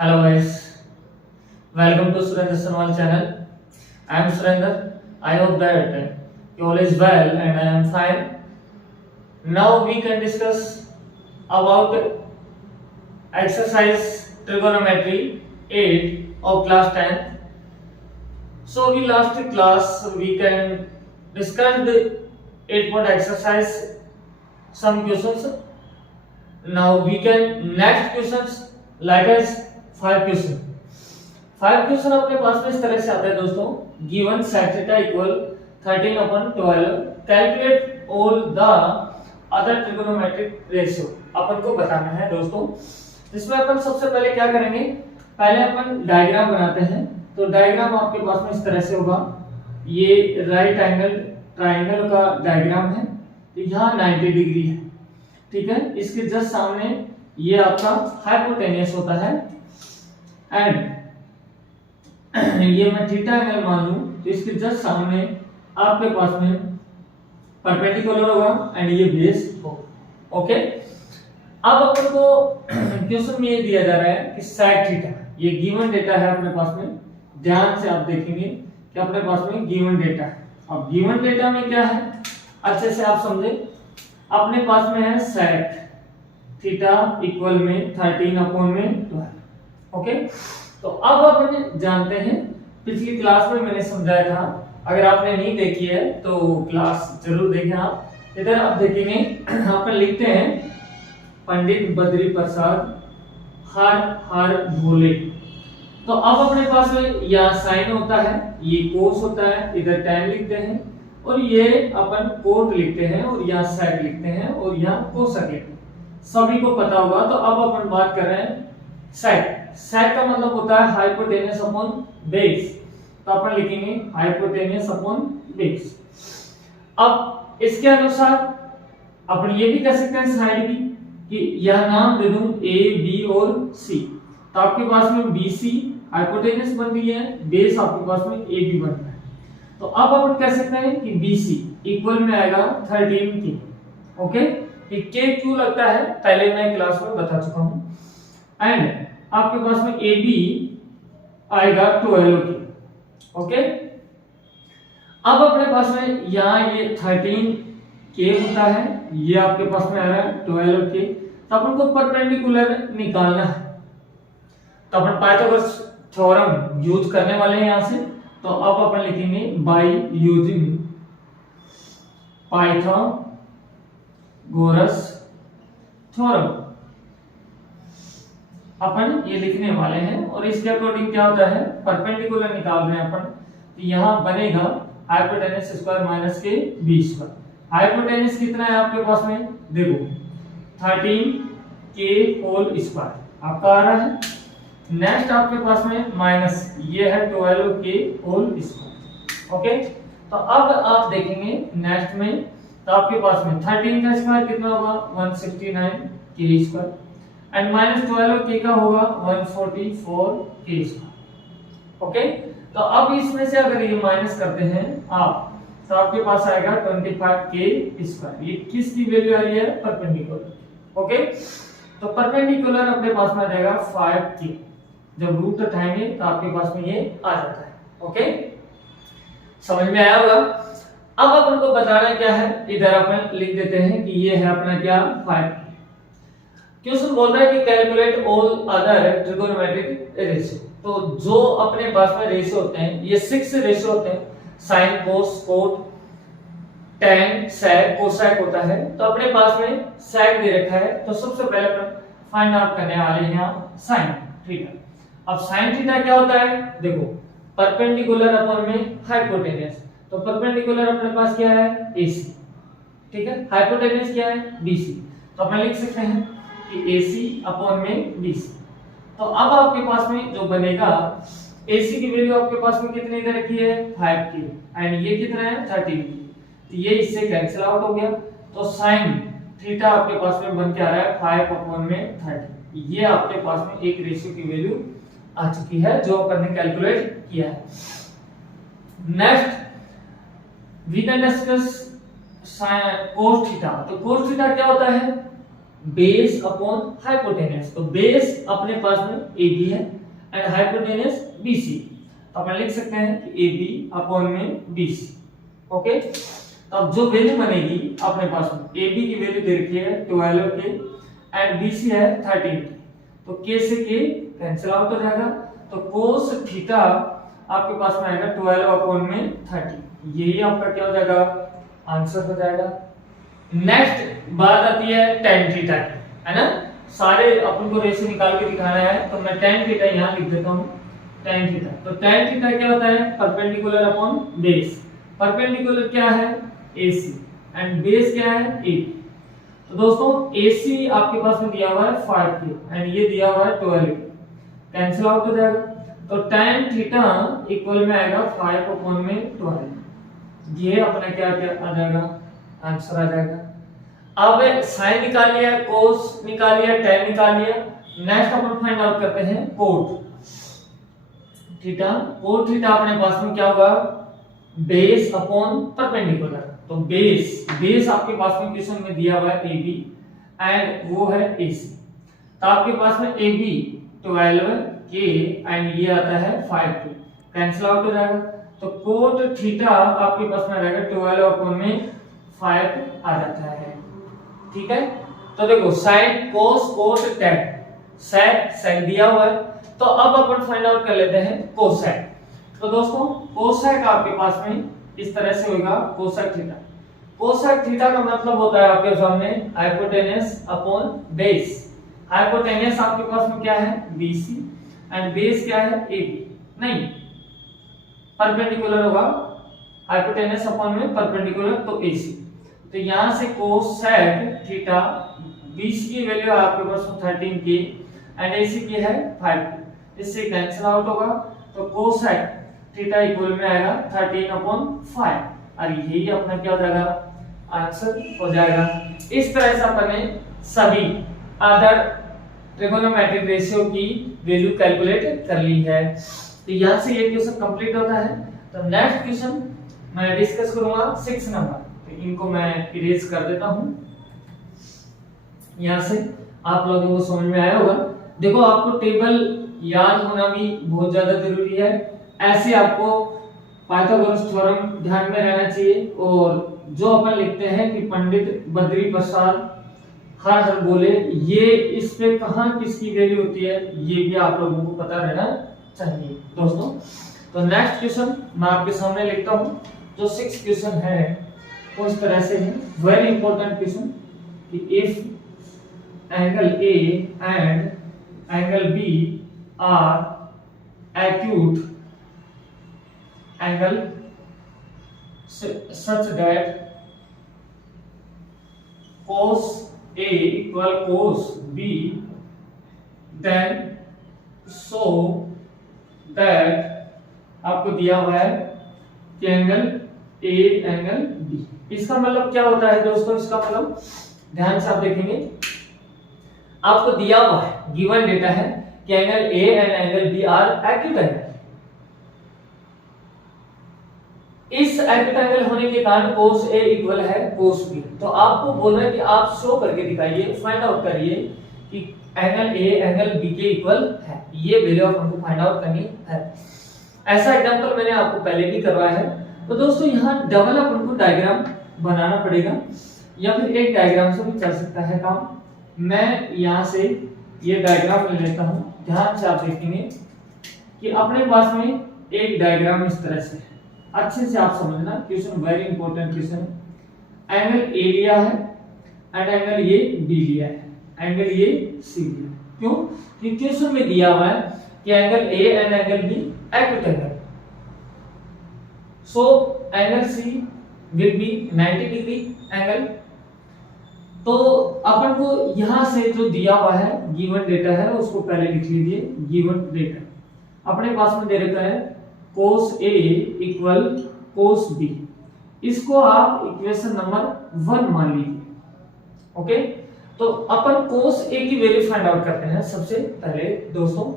Hello guys, welcome to Surendra Sanwal channel. I am Surendra. I hope that you all is well and I am fine. Now we can discuss about exercise trigonometry 8 of class 10. So we last class we can discuss the 8-point exercise some questions. Now we can next questions like as 5 question 5 question अपने पास में इस तरह से आता है दोस्तों given sec theta equal 13/12 calculate all the other trigonometric ratio अपन को बताना है दोस्तों। इसमें अपन सबसे पहले क्या करेंगे, पहले अपन डायग्राम बनाते हैं। तो डायग्राम आपके पास में इस तरह से होगा, ये राइट एंगल ट्रायंगल का डायग्राम है। तो यहाँ 90 डिग्री है, ठीक है। इसके जस्ट सामने ये आपका हाइपोटेनियस होता है एंड ये मैं थीटा एंगल मान लूं तो इसके जस्ट सामने आपके पास में परपेंडिकुलर होगा एंड ये बेस होगा। ओके, अब अपन को क्वेश्चन में ये दिया जा रहा है कि sec थीटा, ये गिवन डेटा है अपने पास में। ध्यान से आप देखेंगे कि अपने पास में गिवन डेटा है। अब गिवन डेटा में क्या है अच्छे से आप समझे, अपने पास में है sec थीटा इक्वल में 13/12। ओके, तो अब अपन जानते हैं, पिछली क्लास में मैंने समझाया था, अगर आपने नहीं देखी है तो क्लास जरूर देखें आप। इधर आप देखेंगे अपन लिखते हैं पंडित बद्री प्रसाद हर हर भोले। तो अब अपने पास में यहाँ साइन होता है, ये कोस होता है, इधर tan लिखते हैं और ये अपन कोट लिखते हैं और यहाँ sec लिखते हैं और यहाँ कोसक लिखते हैं, सभी को पता होगा। तो अब अपन बात कर रहे हैं sec। sec का मतलब होता है हाइपोटेनियस अपॉन बेस, तो अपन लिखेंगे हाइपोटेनियस अपॉन बेस। अब इसके अनुसार अपन ये भी कह सकते हैं साइड भी, कि यह नाम दे दूं a b और c। तो आपके पास में bc हाइपोटेनियस बन रही है, बेस आपके पास में ab बन रहा है। तो अब अपन कह सकते हैं कि bc इक्वल में आएगा 13k। ओके, ये k क्यों लगता है पहले मैं क्लास में बता चुका हूं। एंड आपके पास में AB आएगा 12k। ओके, अब अपने पास में यहाँ ये 13k होता है, ये आपके पास में आ रहा है 12k। तो अपन को परपेंडिकुलर निकालना है, तो अपन पाइथागोरस थ्योरम यूज करने वाले हैं यहाँ से। तो अब अपन लिखेंगे बाय यूजिंग पाइथागोरस थ्योरम, अपन ये लिखने वाले हैं। और इसके अकॉर्डिंग क्या होता है, परपेंडिकुलर निकाल रहे हैं अपन। तो यहाँ बनेगा हाइपोटेनस स्क्वायर माइनस के बी स्क्वायर। हाइपोटेनस कितना है आपके पास में, देखो 13k होल स्क्वायर आपका आ रहा है। नेक्स्ट आपके पास में माइनस ये है 12k होल स्क्वायर। ओके, तो अब आप देखेंगे नेक्स्ट में, तो आपके पास में 13 का स्क्वायर कितना होगा 169k square and minus 12k का होगा 144k स्क्वायर। ओके, तो अब इसमें से अगर ये माइनस करते हैं आप, तो आपके पास आएगा 25k स्क्वायर। ये किसकी वैल्यू आ रही है, परपेंडिकुलर। ओके, तो परपेंडिकुलर अपने पास में आ जाएगा 5k। जब रूट उठाएंगे तो आपके पास में ये आ जाता है। ओके, समझ में आया होगा। अब अपन को बताना क्या है, इधर अपन लिख देते हैं कि ये है अपना क्या 5k। क्वेश्चन बोल रहा है कि calculate all other trigonometric ratio. तो जो अपने पास में रेशियो होते हैं, ये 6 रेशियो होते हैं, sine cos cot tan sec cosec होता है। तो अपने पास में sec दे रखा है, तो सबसे पहले अपन फाइंड आउट करने वाले हैं यहाँ sin थीटा। अब sin थीटा क्या होता है, देखो परपेंडिकुलर अपॉन में हाइपोटेनियस। तो परपेंडिकुलर अपने पास क्या है AC, ठीक है, हाइपोटेनियस क्या है BC। तो अपन लिख सकते हैं कि AC अपॉन में BC। तो अब आपके पास में जो बनेगा, AC की वैल्यू आपके पास में कितनी दे रखी है 5k एंड ये कितना है 13k। तो ये इससे कैंसिल आउट हो गया। तो sin थीटा आपके पास में बन के आ रहा है 5/30। ये आपके पास में एक रेशियो की वैल्यू आ चुकी है जो अपन ने कैलकुलेट किया है। Next we can discuss cos theta. तो cos थीटा क्या होता है, बेस अपॉन हाइपोटेनस। तो बेस अपने पास में AB है एंड हाइपोटेनस BC। तो अपन लिख सकते हैं कि AB अपॉन में BC। ओके, अब जो वैल्यू बनेगी अपने पास में AB की वैल्यू दे रखी है 12 के एंड BC है 13 के। तो K से K कैंसिल आउट हो जाएगा। तो cos थीटा आपके पास में आएगा 12 अपॉन में 30। यही आपका क्या हो जाएगा, आंसर हो जाएगा। नेक्स्ट बात आती है tan थीटा की, है ना। सारे अपन को रेशो निकाल के दिखाना है, तो मैं tan थीटा यहाँ लिख देता हूँ। tan थीटा, तो tan थीटा क्या होता है, परपेंडिकुलर अपॉन बेस। परपेंडिकुलर क्या है, AC एंड बेस क्या है, AB। तो दोस्तों AC आपके पास में दिया हुआ है 5K एंड ये दिया हुआ है 12K, कैंसिल आउट हो जाएगा। तो tan थीटा इक्वल में आएगा 5 अपॉन में 12। ये अपना क्या आ जाएगा, आंसर आ जाएगा। अब साइन निकाल लिया, कोस निकाल लिया, tan निकाल लिया। नेक्स्ट अपन फाइंड आउट करते हैं कोट थीटा। कोट थीटा अपने पास में क्या होगा, बेस अपॉन परपेंडिकुलर। तो बेस आपके पास में क्वेश्चन में दिया हुआ है AB एंड वो है AC। तो आपके पास में AB 12K एंड ये आता है 5K, कैंसिल आउट हो जाएगा। तो कोट थीटा आपके पास में रहेगा 12 अपॉन में 5 आ जाता है। ठीक है, तो देखो साइन कोस कोट टैन सेक दिया हुआ है। तो अब अपन फाइंड आउट कर लेते हैं कोसेक। तो दोस्तों कोसेक आपके पास में इस तरह से होगा, कोसेक थीटा। कोसेक थीटा का मतलब होता है आपके सामने हाइपोटेनस अपॉन बेस। हाइपोटेनस आपके पास में क्या है, BC एंड बेस क्या है, AB। नहीं, परपेंडिकुलर होगा, हाइपोटेनस अपॉन में परपेंडिकुलर तो AC। तो यहां से कोसेक थीटा BC की वैल्यू आपके पास में 13K एंड AC की है 5K, इससे कैंसिल आउट होगा। तो कोसेक थीटा इक्वल में आएगा 13/5 और यही अपना क्या हो जाएगा, आंसर हो जाएगा। इस तरह से अपन ने सभी अदर ट्रिगोनोमेट्रिक रेशियो की वैल्यू कैलकुलेट कर ली है। तो यहां से ये क्वेश्चन कंप्लीट होता है। तो नेक्स्ट क्वेश्चन मैं डिस्कस करूंगा 6 नंबर। तो इनको मैं इरेज कर देता हूं। यहां से आप लोगों को समझ में आया होगा। देखो आपको टेबल याद होना भी बहुत ज्यादा जरूरी है। ऐसे आपको पाइथागोरस थ्योरम ध्यान में रहना चाहिए। और जो अपन लिखते हैं कि पंडित बद्री प्रसाद हर बोले, ये इस पे कहां किसकी वैल्यू होती है, ये भी आप लोगों को पता रहना चाहिए दोस्तों। तो नेक्स्ट क्वेश्चन मैं आपके सामने लिखता हूं। जो 6 क्वेश्चन है वो इस तरह से है, वेरी इंपॉर्टेंट क्वेश्चन कि if angle A and angle B are acute angle such that cos A equal cos B, then so that आपको दिया हुआ है कि एंगल A एंगल B। इसका मतलब क्या होता है दोस्तों, इसका मतलब ध्यान से आप देखेंगे, आपको दिया हुआ है, गिवन डेटा है कि angle A and angle B are acute angle. इस एक्यूट एंगल होने के कारण cos A इक्वल है cos B। तो आपको बोल रहा है कि आप शो करके दिखाइए, फाइंड आउट करिए कि एंगल A एंगल B के इक्वल है। ये वैल्यू आपको फाइंड आउट करनी है। ऐसा एग्जांपल मैंने आपको पहले भी करवाया है। तो दोस्तों यहाँ डबल अपन को डायग्राम बनाना पड़ेगा या फिर एक डायग्राम से भी चल सकता है काम। मैं यहाँ से ये डायग्राम ले लेता हूँ। ध्यान से आप देखेंगे कि अपने पास में एक डायग्राम इस तरह से है। अच्छे से आप समझना, क्वेश्चन वेरी इंपॉर्टेंट क्वेश्चन है। एंगल A लिया है एंड एंगल ये B लिया है, एंगल ये C लिया है। क्यों? क्योंकि क्वेश्चन में दिया हुआ है कि angle A and angle B acute angle, so angle C will be 90 degree angle. तो अपन को यहां से जो दिया हुआ है गिवन डेटा है उसको पहले लिख लीजिए। गिवन डेटा अपने पास में दे रखा है cos A equal cos B। इसको आप इक्वेशन नंबर 1 मान लीजिए। ओके, तो अपन cos A की वैल्यू फाइंड आउट करते हैं सबसे पहले दोस्तों।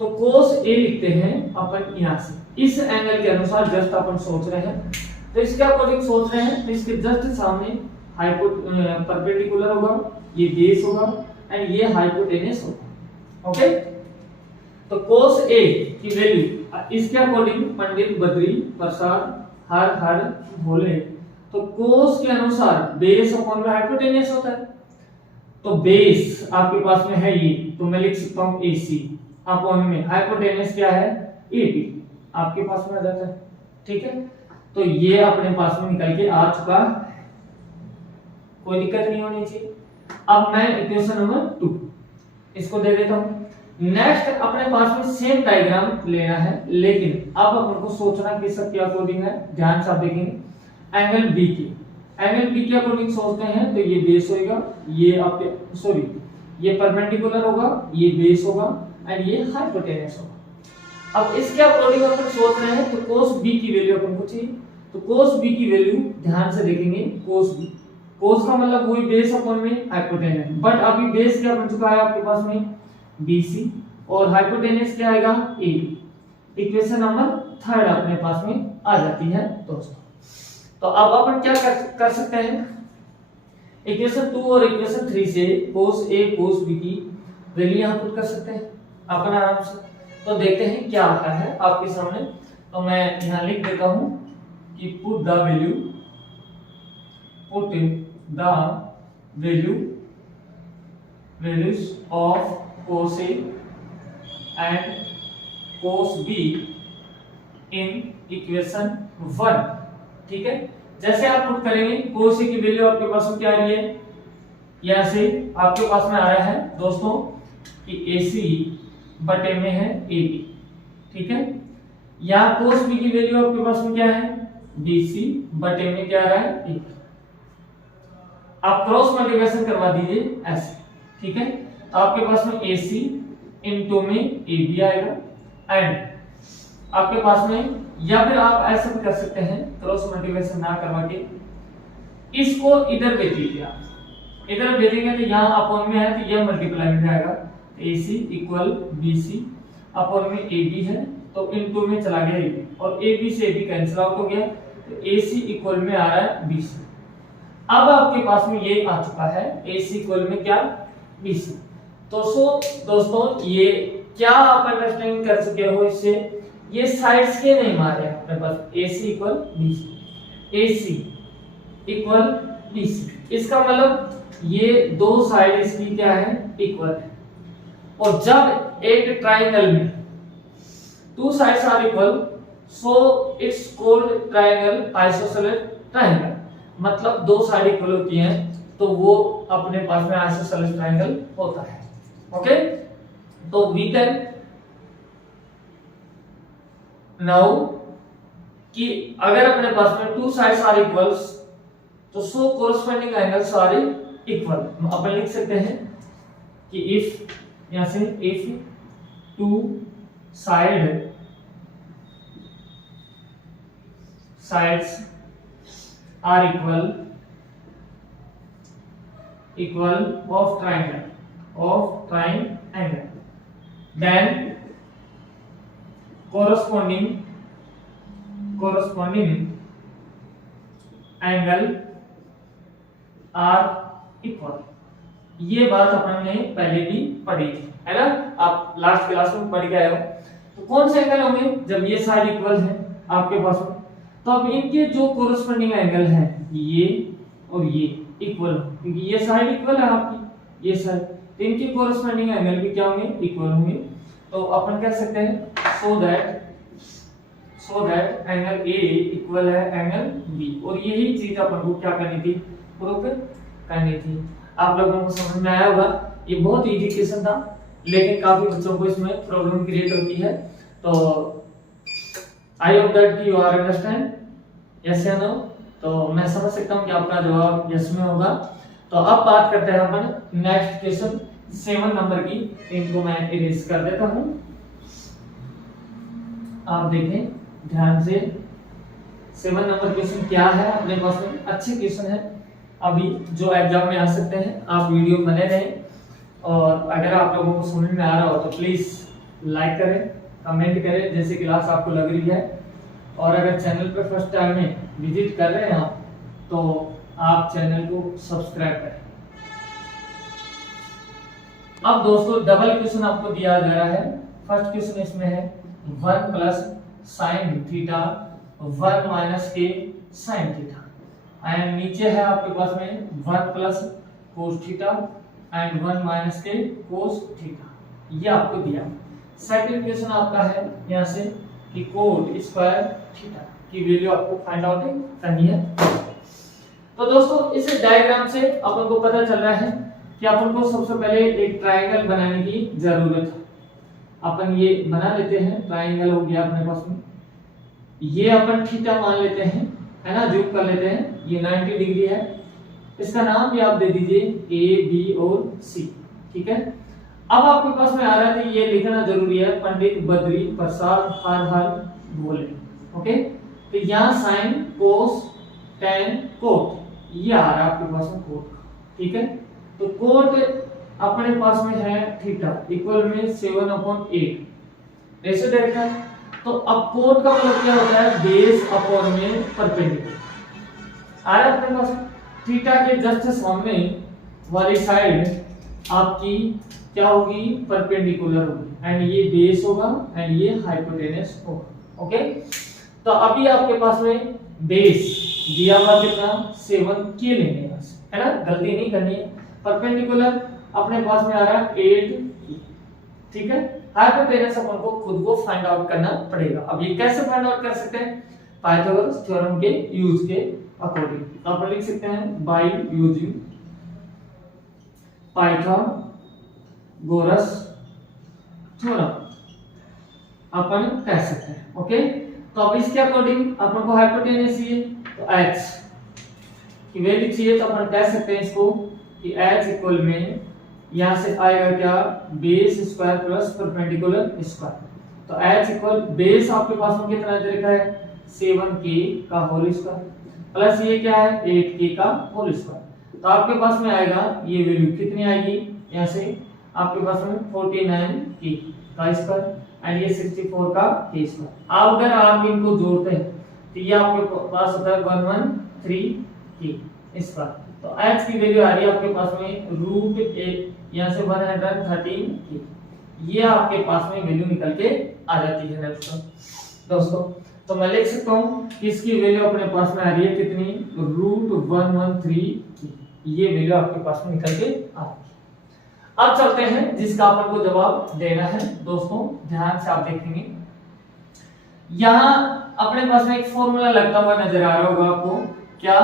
तो cos A लिखते हैं अपन यहां से, इस एंगल के अनुसार जस्ट अपन सोच रहे हैं। तो इसके अकॉर्डिंग सोच रहे हैं तो इसके जस्ट सामने परपेंडिकुलर होगा ये बेस होगा एंड ये हाइपोटेनस होगा। ओके, तो cos A की वैल्यू इसके अकॉर्डिंग पंडित बद्री प्रसाद हर बोले तो cos के अनुसार बेस अपॉन में हाइपोटेनस होता है। तो बेस आपके पास में है ये, तो मैं लिख सकता हूं AC अपॉन में हाइपोटेनस क्या है AB, आपके पास में आ जाता है। ठीक है, तो ये अपने पास में निकल के आ चुका, कोई दिक्कत नहीं होनी चाहिए। अब मैं इक्वेशन नंबर 2 इसको दे देता हूं। नेक्स्ट अपने पास में सेम डायग्राम लेना है, लेकिन अब अपन को सोचना किस के अकॉर्डिंग है, ध्यान से आप देखेंगे एंगल बी की, एंगल बी के अकॉर्डिंग सोचते हैं तो ये बेस होगा, ये आपके सॉरी ये परपेंडिकुलर होगा, ये बेस होगा एंड ये हाइपोटेनस होगा। अब इसके अकॉर्डिंग अपन सोच रहे हैं तो cos b की वैल्यू अपन को चाहिए, तो cos b की वैल्यू ध्यान से देखेंगे, cos b, cos का मतलब वही बेस अपॉन में हाइपोटेनस, बट अभी बेस क्या बन चुका है आपके पास में BC और हाइपोटेनस क्या आएगा AB। इक्वेशन नंबर 3 अपने पास में आ जाती है दोस्तों। तो अब अपन क्या कर सकते हैं, इक्वेशन 2 और इक्वेशन 3 से cos A cos B की वैल्यू यहां पुट कर सकते हैं अपन आराम से। तो देखते हैं क्या आता है आपके सामने। तो मैं यहां लिख देता हूं कि put the values of cos A and cos B in equation 1। ठीक है, जैसे आप पुट करेंगे cos A की वैल्यू आपके पास में क्या आ रही है, यहां से आपके पास में आ रहा है दोस्तों कि AC बटे में है AB। ठीक है, यहां cos B की वैल्यू आपके पास में क्या है BC बटे में क्या आ रहा है AB। आप क्रॉस मल्टीप्लिकेशन करवा दीजिए ऐसे। ठीक है, तो आपके पास में AC इनटू में AB आएगा एंड आपके पास में, या फिर आप ऐसा भी कर सकते हैं क्रॉस मल्टीप्लिकेशन ना करवा के इसको इधर भेज दीजिए। आप इधर भेजेंगे तो यहाँ अपॉन में है तो यह मल्टीप्लाई में जाएगा, AC इक्वल BC अपॉन में AB है तो इनटू में चला गया AB और AB से AB कैंसिल आउट हो गया, तो AC इक्वल में आ रहा है BC। अब आपके पास में ये आ चुका है AC इक्वल में क्या BC। तो दोस्तों ये क्या आप अंडरस्टैंड कर चुके हो इससे, ये साइड्स के नहीं मारे अपने पास AC equal BC, AC equal BC, इसका मतलब ये दो साइड इसकी क्या है इक्वल है। और जब एक ट्राइंगल में two sides are equal so it's called triangle isosceles triangle, मतलब दो साइड इक्वल होती हैं तो वो अपने पास में आइसोसेलेस ट्राइंगल होता है। ओके, तो वी कैन नाउ कि अगर अपने पास में टू साइड्स आर इक्वल्स तो सो कोरस्पोंडिंग एंगल्स आर इक्वल। अपन लिख सकते हैं कि इफ, यहां से if two sides are equal of triangle then corresponding angle are equal। ये बात अपन ने पहले भी पढ़ी थी है ना, आप लास्ट क्लास में पढ़ के आए हो। तो कौन से एंगल होंगे जब ये साइड इक्वल है आपके पास में, तो अब इनके जो कोरस्पोंडिंग एंगल है ये और ये इक्वल, क्योंकि ये साइड इक्वल है आपकी, ये साइड, तो इनके कोरस्पोंडिंग एंगल भी क्या होंगे इक्वल होंगे। तो अपन कह सकते हैं so that angle A equal है एंगल B, और यही चीज अपन को क्या करनी थी, प्रूफ करनी थी। आप लोगों को समझ में आया होगा, ये बहुत इजी क्वेश्चन था लेकिन काफी बच्चों को इसमें प्रॉब्लम क्रिएट होती है। तो I hope that you are understand, yes या नो। तो मैं समझ सकता हूं कि आपका जवाब यस में होगा। तो अब बात करते हैं अपन नेक्स्ट क्वेश्चन 7 नंबर की, इनको मैं इरेज कर देता हूं, आप देखें ध्यान से। 7 नंबर क्वेश्चन क्या है अपने पास में, अच्छे क्वेश्चन है अभी जो एग्जाम में आ सकते हैं। आप वीडियो बने रहें और अगर आप लोगों को समझ में आ रहा हो तो प्लीज लाइक करें, कमेंट करें जैसे क्लास आपको लग रही है। और अगर चैनल पर फर्स्ट टाइम में विजिट कर रहे हैं आप तो आप चैनल को सब्सक्राइब करें। अब दोस्तों डबल इक्वेशन आपको दिया जा रहा है। फर्स्ट क्वेश्चन इसमें है 1 प्लस साइन थीटा 1 माइनस के साइन थीटा एंड नीचे है आपके पास में 1 plus cos theta and 1 minus के कोस थीटा, ये आपको दिया। सेकंड क्वेश्चन आपका है यहाँ से कि कोट स्क्वायर थीटा की वैल्यू आपको फाइंड आउट करनी है। तो दोस्तों इस डायग्राम से अपन को पता चल रहा है कि अपन को सबसे पहले एक ट्रायंगल बनाने की जरूरत है। अपन ये बना लेते हैं, ट्रायंगल हो गया अपने पास में। ये अपन थीटा मान लेते हैं, है ना, जूम कर लेते हैं, ये 90 डिग्री है। इसका नाम भी आप दे दीजिए ए बी और सी, ठीक है। अब आपके पास में आ रहा है, ये लिखना जरूरी है, पंडित बद्री प्रसाद हर हर बोले, ओके। तो यहाँ साइन कोस टेन कोट ये आ रहा है आपके पास में कोट, ठीक है। तो कोट अपने पास में है थीटा इक्वल में 7/8 ऐसे दे रखा है। तो अब कोट का मतलब क्या होता है, बेस अपॉन में परपेंडिकुलर आ रहा है अपने पास। थीटा के जस्ट सामने वाली साइड आपकी क्या होगी, परपेंडिकुलर होगी एंड ये बेस होगा एंड ये हाइपोटेनस होगा, ओके। तो अभी आपके पास में बेस दिया हुआ कितना 7 के लेंगे, है ना, गलती नहीं करनी है। परपेंडिकुलर अपने पास में आ रहा है 8, ठीक है। हाइपोटेनस अपन को खुद को फाइंड आउट करना पड़ेगा। अब ये कैसे फाइंड आउट कर सकते हैं, पाइथागोरस थ्योरम के यूज के अकॉर्डिंग। तो अपन लिख सकते हैं बाय यूजिंग पाइथागोरस थ्योरम अपन कह सकते हैं, ओके। तो अब इसके अकॉर्डिंग अपन को हाइपोटेनस चाहिए, तो h की वैल्यू चाहिए, तो अपन कह सकते हैं इसको कि h इक्वल में यहां से आएगा क्या, base square plus perpendicular square. तो h इक्वल बेस आपके पास में कितना दे रखा है 7k का होल स्क्वायर प्लस ये क्या है 8k का होल स्क्वायर। तो आपके पास में आएगा ये वैल्यू कितनी आएगी, यहाँ से आपके पास में 49k का स्क्वायर एंड ये 64 का k स्क्वायर। अब अगर आप इनको जोड़ते हैं तो ये आपके पास होता है 113k स्क्वायर। तो h की वैल्यू आ रही है आपके पास में √8, यहाँ से 113k, ये आपके पास में वैल्यू निकल के आ जाती है दोस्तों। तो मैं लिख सकता हूँ कि इसकी वैल्यू अपने पास में आ रही है कितनी, √113k, ये वैल्यू आपके पास में निकल के आ रही है। अब चलते हैं जिसका अपन को जवाब देना है दोस्तों, ध्यान से आप देखेंगे। यहाँ अपने पास में एक फॉर्मूला लगता हुआ नजर आ रहा होगा आपको, क्या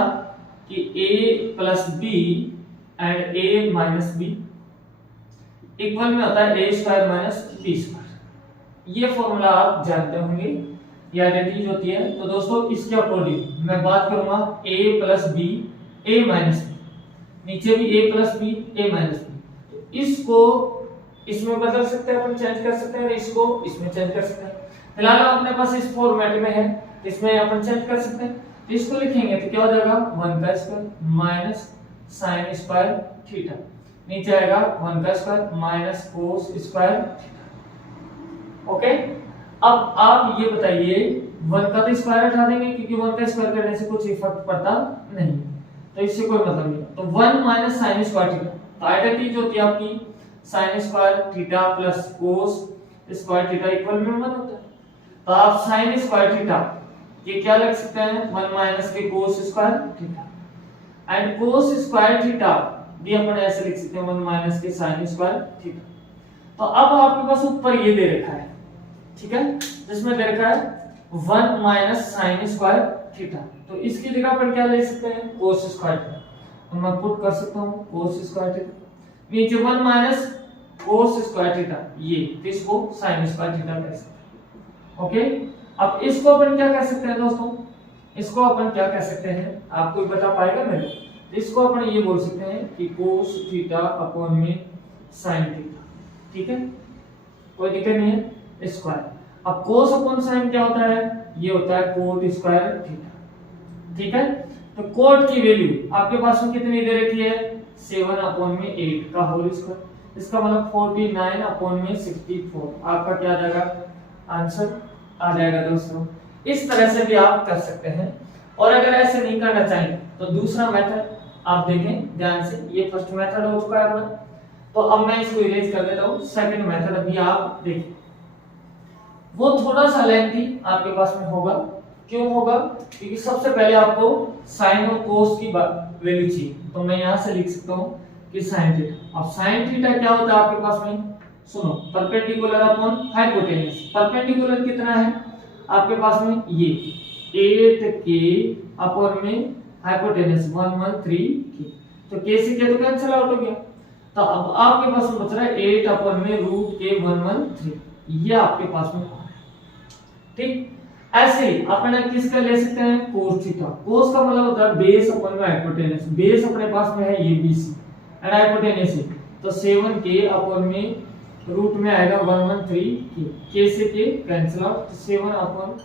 कि a plus B and a minus B equal में होता है a square minus b square. ये फॉर्मूला आप जानते होंगे, या आइडेंटिटी होती है। तो दोस्तों इसके अकॉर्डिंग मैं बात करूंगा a plus B a minus B, नीचे भी a plus B a minus B. तो इसको इसमें बदल सकते हैं अपन, चेंज कर सकते हैं, इसको इसमें चेंज कर सकते हैं। फिलहाल अपने पास इस फॉर्मेट में है, इसमें अपन चेंज कर सकते हैं। तो इसको लिखेंगे तो क्या हो जाएगा 1 का square minus sine square theta, नीचे आएगा 1 का square minus cos square theta, okay. अब आप ये बताइए 1 का तो स्क्वायर हटा देंगे क्योंकि 1 का स्क्वायर करने से कुछ इफेक्ट पड़ता नहीं, तो इससे कोई मतलब नहीं। तो 1 माइनस साइन स्क्वायर थीटा, तो आइडेंटिटी जो होती है आपकी sine square theta plus cos square theta equal में 1 होता है। तो आप साइन स्क्वायर थीटा ये क्या लिख सकते हैं 1 माइनस के cos square theta and cos square theta भी अपन ऐसे लिख सकते हैं 1 माइनस के साइन स्क्वायर थीटा। तो अब आपके पास ऊपर ये दे रखा है, ठीक है, जिसमें दे रखा है 1 माइनस साइन स्क्वायर थीटा। तो इसकी जगह पर क्या ले सकते हैं कोस स्क्वायर थीटा, तो मैं पुट कर सकता हूं कोस स्क्वायर थीटा, नीचे 1 माइनस कोस स्क्वायर थीटा, ये तो इसको साइन स्क्वायर थीटा कह सकते हैं, ओके। अब इसको अपन क्या कह सकते हैं दोस्तों, इसको अपन क्या कह सकते हैं, आपको बता पाएगा मेरे, इसको अपन ये बोल सकते हैं कि कोस थीटा अपॉन में साइन थीटा, ठीक है, कोई दिक्कत नहीं है, स्क्वायर। अब कोस अपॉन साइन क्या होता है, ये होता है कोट स्क्वायर थीटा, ठीक है। तो कोट की वैल्यू आपके पास में कितनी दे रखी है 7 अपॉन में 8 का होल स्क्वायर, इसका मतलब 49 अपॉन में 64, आपका क्या आ जाएगा आंसर आ जाएगा दोस्तों। इस तरह से भी आप कर सकते हैं, और अगर ऐसे नहीं करना चाहिए तो दूसरा मेथड आप देखें ध्यान से, ये फर्स्ट मेथड हो चुका है अपना। तो अब मैं इसको इरेज कर देता हूँ। सेकंड मेथड अभी आप देखिए, वो थोड़ा सा लेंथी आपके पास में होगा। क्यों होगा? क्योंकि सबसे पहले आपको साइन और कोस की वैल्यू चाहिए। तो मैं यहाँ से लिख सकता हूँ कि साइन थीटा। अब साइन थीटा क्या होता है आपके पास में? सुनो, परपेंडिकुलर अपॉन हाइपोटेन्यूज। परपेंडिकुलर कितना है आपके पास में? ये 8k अपॉन में हाइपोटेन्यूज 113k। तो k से k तो कैंसिल आउट हो गया। तो अब आपके पास में बच रहा है 8 अपॉन में रूट k 113। ये आपके पास में आ रहा है। ठीक, ऐसे ही अपन किसका ले सकते हैं? Cos theta. कोस का मतलब होता है बेस अपॉन में हाइपोटेन्यूज। बेस अपने पास में है ये BC एंड हाइपोटेन्यूज है, तो 7k अपॉन में रूट में आएगा 113k। k से k कैंसिल आउट, तो 7 अपॉन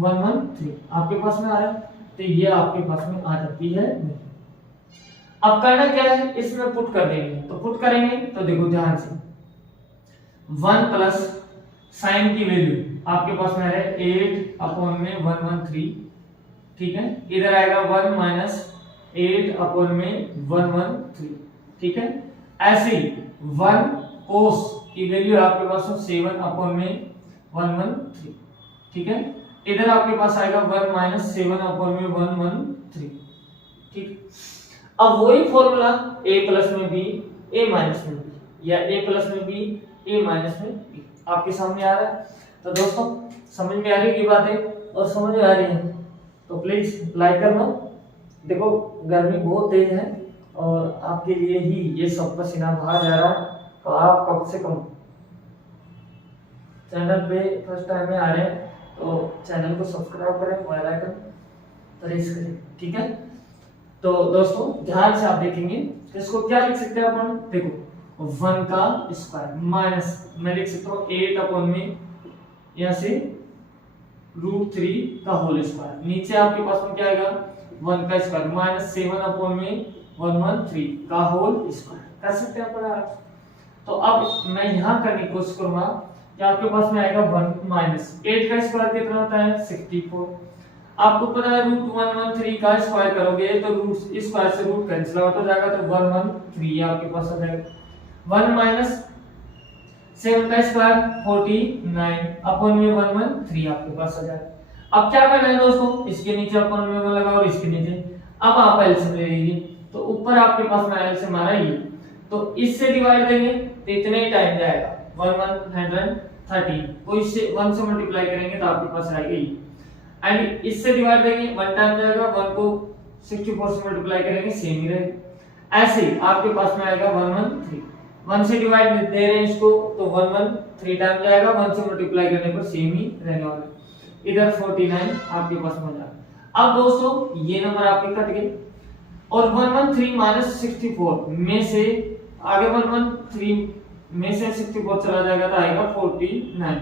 113 आपके पास में आ रहा है। तो ये आपके पास में आ जाती है। अब करना क्या है? इसमें पुट कर देंगे। तो पुट करेंगे तो देखो ध्यान से, 1 प्लस साइन की वैल्यू आपके पास में है 8 अपॉन में 113। ठीक है, इधर आएगा 1 माइनस 8 अपॉन में 113। ठीक है, ऐसे ही 1 कोस की वैल्यू आपके पास में 7 अपॉन में 113। ठीक है, इधर आपके पास आएगा 1 माइनस 7 अपॉन में 113। ठीक, अब वही फॉर्मूला a प्लस में b a माइनस में b या a प्लस में b a माइनस में b आपके सामने आ रहा है। तो दोस्तों समझ में आ रही है बातें? और समझ में आ रही है तो प्लीज लाइक करना। देखो गर्मी बहुत तेज है और आपके लिए ही ये सब पसीना बाहर जा रहा है, तो आप कम से कम चैनल पे फर्स्ट टाइम में आ रहे हैं तो चैनल को सब्सक्राइब करें, बेल आइकन प्रेस करें। ठीक है, तो दोस्तों ध्यान से आप देखेंगे तो इसको क्या लिख सकते हैं अपन? देखो 1 का स्क्वायर माइनस मैं लिख सकता हूँ 8 अपॉन में यहाँ से √3 का होल स्क्वायर। नीचे आपके पास में क्या आएगा? 1 का स्क्वायर माइनस 7 अपॉन में 113 का होल स्क्वायर। कर सकते हैं अपन आप। तो अब मैं यहाँ करने की कोशिश करूंगा कि आपके पास में आएगा 1 माइनस 8 का स्क्वायर कितना होता है? 64। आपको पता है √113 का स्क्वायर करोगे तो रूट स्क्वायर से रूट कैंसिल आउट हो जाएगा, तो 113 आपके पास आ जाएगा। 1 माइनस 7 का स्क्वायर 49 अपॉन में 113 आपके पास आ जाएगा। अब क्या करना है दोस्तों? इसके नीचे अपॉन में 1 लगाओ और इसके नीचे अब आप एलसीएम ले लीजिए। तो ऊपर आपके पास में एलसीएम आ रहा है ये, तो इससे डिवाइड देंगे तो इतने ही टाइम जाएगा 113। तो इससे 1 से मल्टीप्लाई करेंगे तो आपके पास आएगा ये, एंड इससे डिवाइड देंगे 1 टाइम जाएगा, 1 को 64 से मल्टीप्लाई करेंगे सेम ही रहेगा। ऐसे ही आपके पास में आएगा 113। 1 से डिवाइड दे रहे हैं इसको तो 113 टाइम जाएगा, 1 से मल्टीप्लाई करने पर सेम ही रहने वाला है। इधर 49 आपके पास में जाएगा। अब दोस्तों ये नंबर आपके कट गए और 113 माइनस 64 में से आगे 113 में से 64 चला जाएगा तो आएगा 49,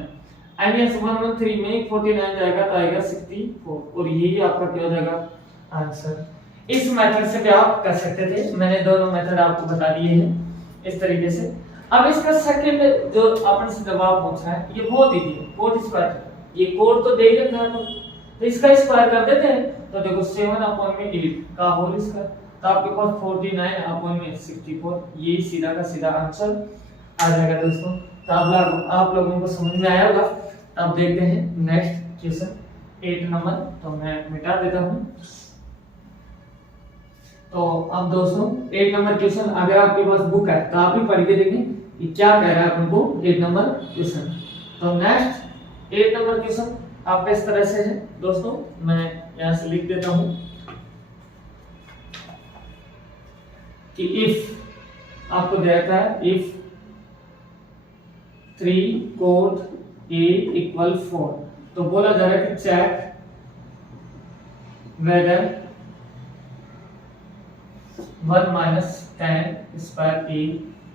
एंड यस 113 में 49 जाएगा तो आएगा 64, और यही आपका क्या हो जाएगा? आंसर। इस मेथड से भी आप कर सकते थे, मैंने दोनों मेथड आपको बता दिए हैं इस तरीके से। अब इसका सेकंड जो अपन से जवाब पूछा है ये बहुत इजी है, कोड स्क्वायर। ये कोड तो दे ही रखना है, तो इसका स्क्वायर कर देते हैं। तो देखो 7 अपॉन में 8 का होल स्क्वायर, तो आपके पास 49 अपॉन में 64, ये सीधा का सीधा आंसर आ जाएगा दोस्तों। तो आप लोगों को समझ में आया होगा। अब देखते हैं नेक्स्ट क्वेश्चन 8 नंबर, तो मैं मिटा देता हूं। तो अब दोस्तों 8 नंबर क्वेश्चन अगर आपके पास बुक है तो आप भी पढ़ के देखें कि क्या कह रहा है अपन को 8 नंबर क्वेश्चन। तो नेक्स्ट 8 नंबर क्वेश्चन आपका इस तरह से है दोस्तों, मैं यहां से लिख देता हूं कि इफ आपको दिया है इफ 3 कोड A इक्वल 4, तो बोला जा रहा है कि check whether 1 minus tan square A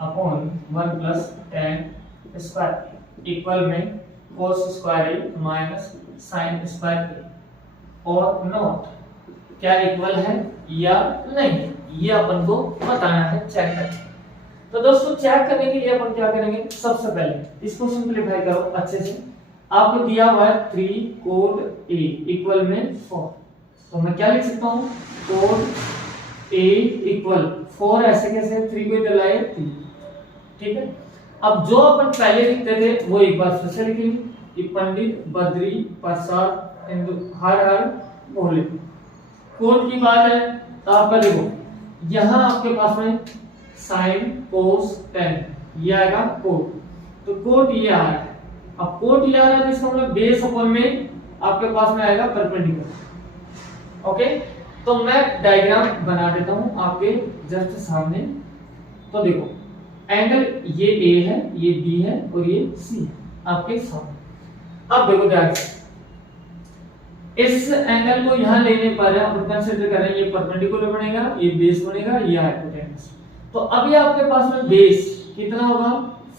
upon 1 plus tan square A equal में cos square A minus sin square A और नॉट क्या इक्वल है या नहीं, ये अपन को बताना है चेक करके। तो दोस्तों चेक करने के लिए अपन क्या करेंगे? सबसे पहले इसको सिंपलीफाई करो अच्छे से। आपको दिया हुआ है 3 कोड A इक्वल में 4, तो मैं क्या लिख सकता हूँ? कोड A इक्वल 4 ऐसे कैसे? 3 को इधर लाए 3, ठीक है। अब जो अपन पहले लिखते थे वो एक बार फिर से लिखेंगे कि पंडित बद्री प्रसाद हिंदू हर हर भोले। कोट की बात है तो आपका देखो यहाँ आपके पास में साइन कोस टेन ये आएगा कोट, तो कोट ये आ रहा है। अब कोट ये आ रहा है तो इसका मतलब बेस अपन में आपके पास में आएगा परपेंडिकुलर। ओके, तो मैं डायग्राम बना देता हूं आपके जस्ट सामने। तो देखो एंगल ये ए है, ये बी है और ये सी है आपके सामने। अब देखो ध्यान से इस एंगल को यहां लेने पर अपन कंसीडर कर रहे हैं ये परपेंडिकुलर बनेगा, ये बेस बनेगा, ये हाइपोटेन्यूज। तो अभी आपके पास में बेस कितना होगा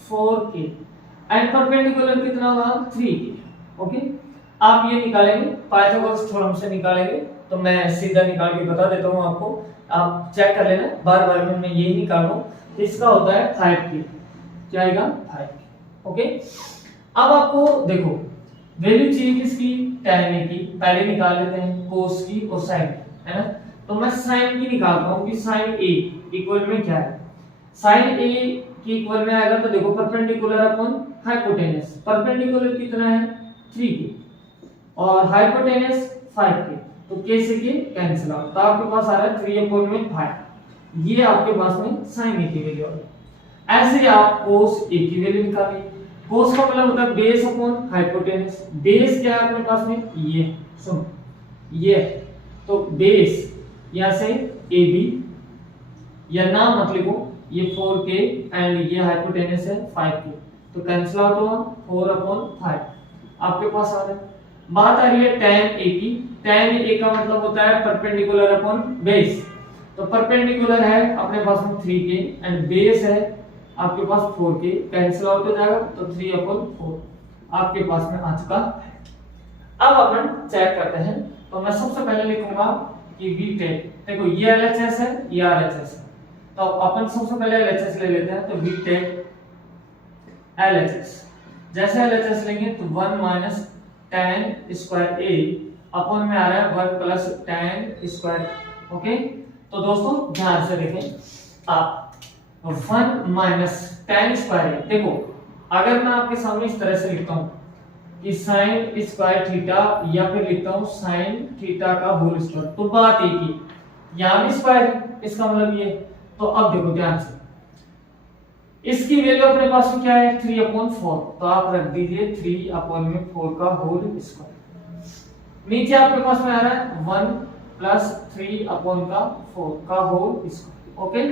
4k एंड परपेंडिकुलर कितना होगा 3k। ओके, आप ये निकालेंगे पाइथागोरस थ्योरम से निकालेंगे, तो मैं सीधा निकाल के बता देता हूं आपको, आप चेक कर लेना बार बार में मैं यही निकाल रहा हूं। इसका होता है 5k, क्या आएगा 5k। ओके, अब आपको देखो वैल्यू चाहिए किसकी tan a की, पहले निकाल लेते हैं cos की और sin की, है ना। तो मैं sin की निकालता हूं कि sin a इक्वल में क्या है, sin a की इक्वल में आएगा तो देखो परपेंडिकुलर अपॉन हाइपोटेनस। परपेंडिकुलर कितना है 3k और हाइपोटेनस 5k, तो k से k कैंसिल आउट, तो आपके पास आ रहा है 3 अपॉन में 5। ये आपके पास में sin a की वैल्यू आ गई। ऐसे ही आप cos a की वैल्यू निकालिए। cos का मतलब होता है बेस अपॉन हाइपोटेनस। बेस क्या है अपने पास में, ये सुनो ये, तो बेस यहां से AB या नाम मत लिखो, ये 4k एंड ये हाइपोटेनस है 5k, तो कैंसिल आउट हुआ 4 अपॉन 5 आपके पास आ रहा है। बात आ रही है tan a की। tan a का मतलब होता है परपेंडिकुलर अपॉन बेस, तो परपेंडिकुलर है अपने पास में 3k एंड बेस है आपके पास 4k, कैंसिल आउट हो जाएगा तो 3 अपॉन 4 आपके पास में आ चुका है। अब अपन चेक करते हैं, तो मैं सबसे पहले लिखूंगा कि VTech, देखो ये LHS है ये RHS है, तो अपन सबसे पहले LHS ले लेते हैं, तो VTech LHS। जैसे LHS लेंगे तो 1 minus tan square a upon में आ रहा है 1 प्लस tan स्क्वायर। ओके, तो दोस्तों ध्यान से देखें आप 1 माइनस tan स्क्वायर है। देखो अगर मैं आपके सामने इस तरह से लिखता हूं कि sin स्क्वायर थीटा या फिर लिखता हूं sin थीटा का होल स्क्वायर, तो बात एक ही, यहां भी स्क्वायर है इसका मतलब ये। तो अब देखो ध्यान से इसकी वैल्यू अपने पास में क्या है 3 अपॉन 4, तो आप रख दीजिए 3 अपॉन में 4 का होल स्क्वायर। नीचे आपके पास में आ रहा है 1 प्लस 3 अपॉन का 4 का होल स्क्वायर। ओके,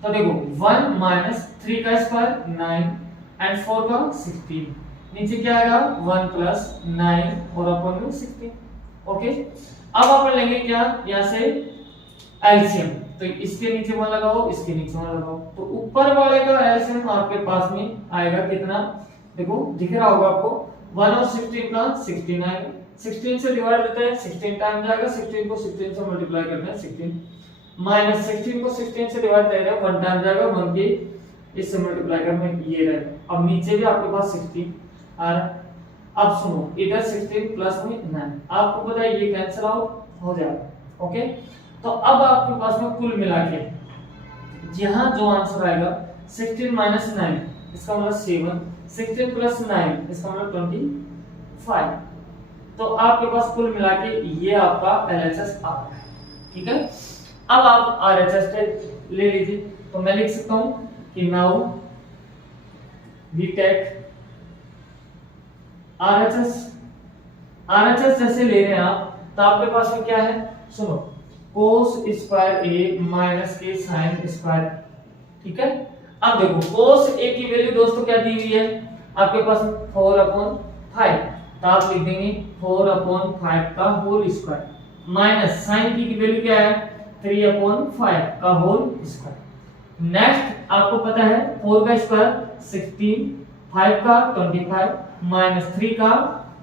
तो देखो 1 माइनस 3 का स्क्वायर 9 एंड 4 का 16, नीचे क्या आएगा 1 प्लस 9 और अपॉन में 16। ओके, अब अपन लेंगे क्या यहां से एलसीएम, तो इसके नीचे 1 लगाओ इसके नीचे 1 लगाओ, तो ऊपर वाले का एलसीएम आपके पास में आएगा कितना, देखो दिख रहा होगा आपको 1 और 16 का 16 आएगा। 16 से डिवाइड देते हैं 16 टाइम जाएगा, 16 को 16 से मल्टीप्लाई करते हैं 16 माइनस 16 को 16 से डिवाइड कर रहे हैं 1 टाइम जाएगा 1 के इससे मल्टीप्लाई करने ये रहेगा। अब नीचे भी आपके पास 16 आ रहा है। अब सुनो इधर 16 प्लस में 9, आपको पता है ये कैंसिल आउट हो जाएगा। ओके, तो अब आपके पास में कुल मिला के यहां जो आंसर आएगा 16 माइनस 9 इसका मतलब 7, 16 प्लस 9 इसका मतलब 25, तो आपके पास कुल मिला के ये आपका LHS आ रहा है। ठीक है, अब आप RHS ले लीजिए, तो मैं लिख सकता हूं कि नाउ VTech RHS जैसे ले रहे हैं आप, तो आपके पास में क्या है सुनो cos स्क्वायर a माइनस के sin स्क्वायर। ठीक है, अब देखो cos a की वैल्यू दोस्तों क्या दी हुई है आपके पास 4 अपॉन 5, तो आप लिख देंगे 4 अपॉन 5 का होल स्क्वायर माइनस sin की वैल्यू क्या है 3 अपॉन 5 का होल स्क्वायर। नेक्स्ट आपको पता है 4 का स्क्वायर 16, 5 का 25 माइनस 3 का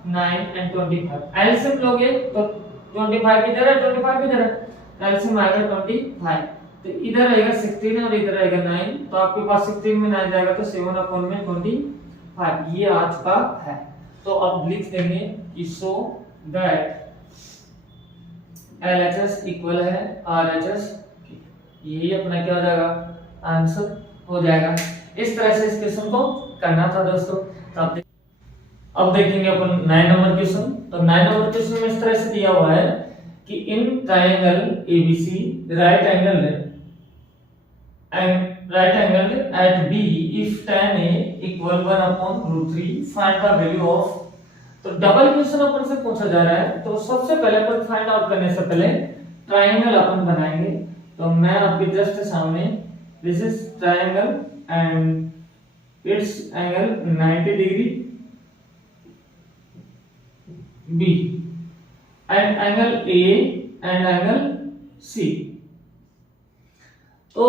9 एंड 25। एलसीएम लोगे तो 25 इधर है 25 इधर है, एलसीएम आएगा 25, तो इधर रहेगा 16 और इधर रहेगा 9, तो आपके पास 16 में 9 जाएगा तो 7 अपॉन में 25 ये आ चुका है। तो अब लिख देंगे कि सो दैट LHS इक्वल है RHS, यही अपना क्या हो जाएगा आंसर हो जाएगा। इस तरह से इस क्वेश्चन को करना था दोस्तों। तो अब देखेंगे अपन 9 नंबर क्वेश्चन। तो 9 नंबर क्वेश्चन में इस तरह से दिया हुआ है कि in triangle ABC right angle at B if tan A equal 1/√3 find the value of। तो डबल क्वेश्चन अपन से पूछा जा रहा है। तो सबसे पहले अपन फाइंड आउट करने से पहले ट्रायंगल अपन बनाएंगे। तो मैं आपके जस्ट सामने this is triangle and it's angle 90 degree B and angle A and angle C। तो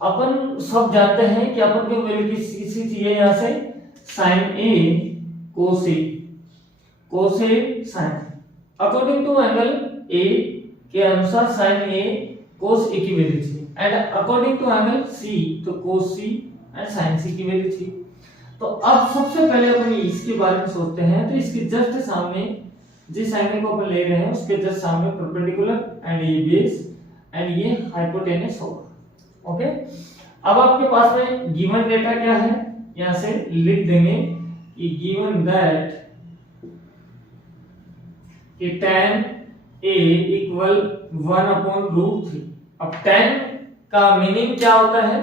अपन सब जानते हैं कि अपन को वैल्यू किसी चाहिए यहाँ से sin A cos sin। According to angle A के अनुसार sin A cos A की वैल्यू चाहिए and according to angle C तो cos C and sin C की वैल्यू चाहिए। तो अब सबसे पहले अपन इसके बारे में सोचते हैं। तो इसके जस्ट सामने जिस एंगल को अपन ले रहे हैं उसके जस्ट सामने परपेंडिकुलर एंड ये बेस एंड ये हाइपोटेनस होगा। ओके, अब आपके पास में गिवन डेटा क्या है, यहां से लिख देंगे कि गिवन दैट कि tan A इक्वल 1/√3। अब tan का मीनिंग क्या होता है,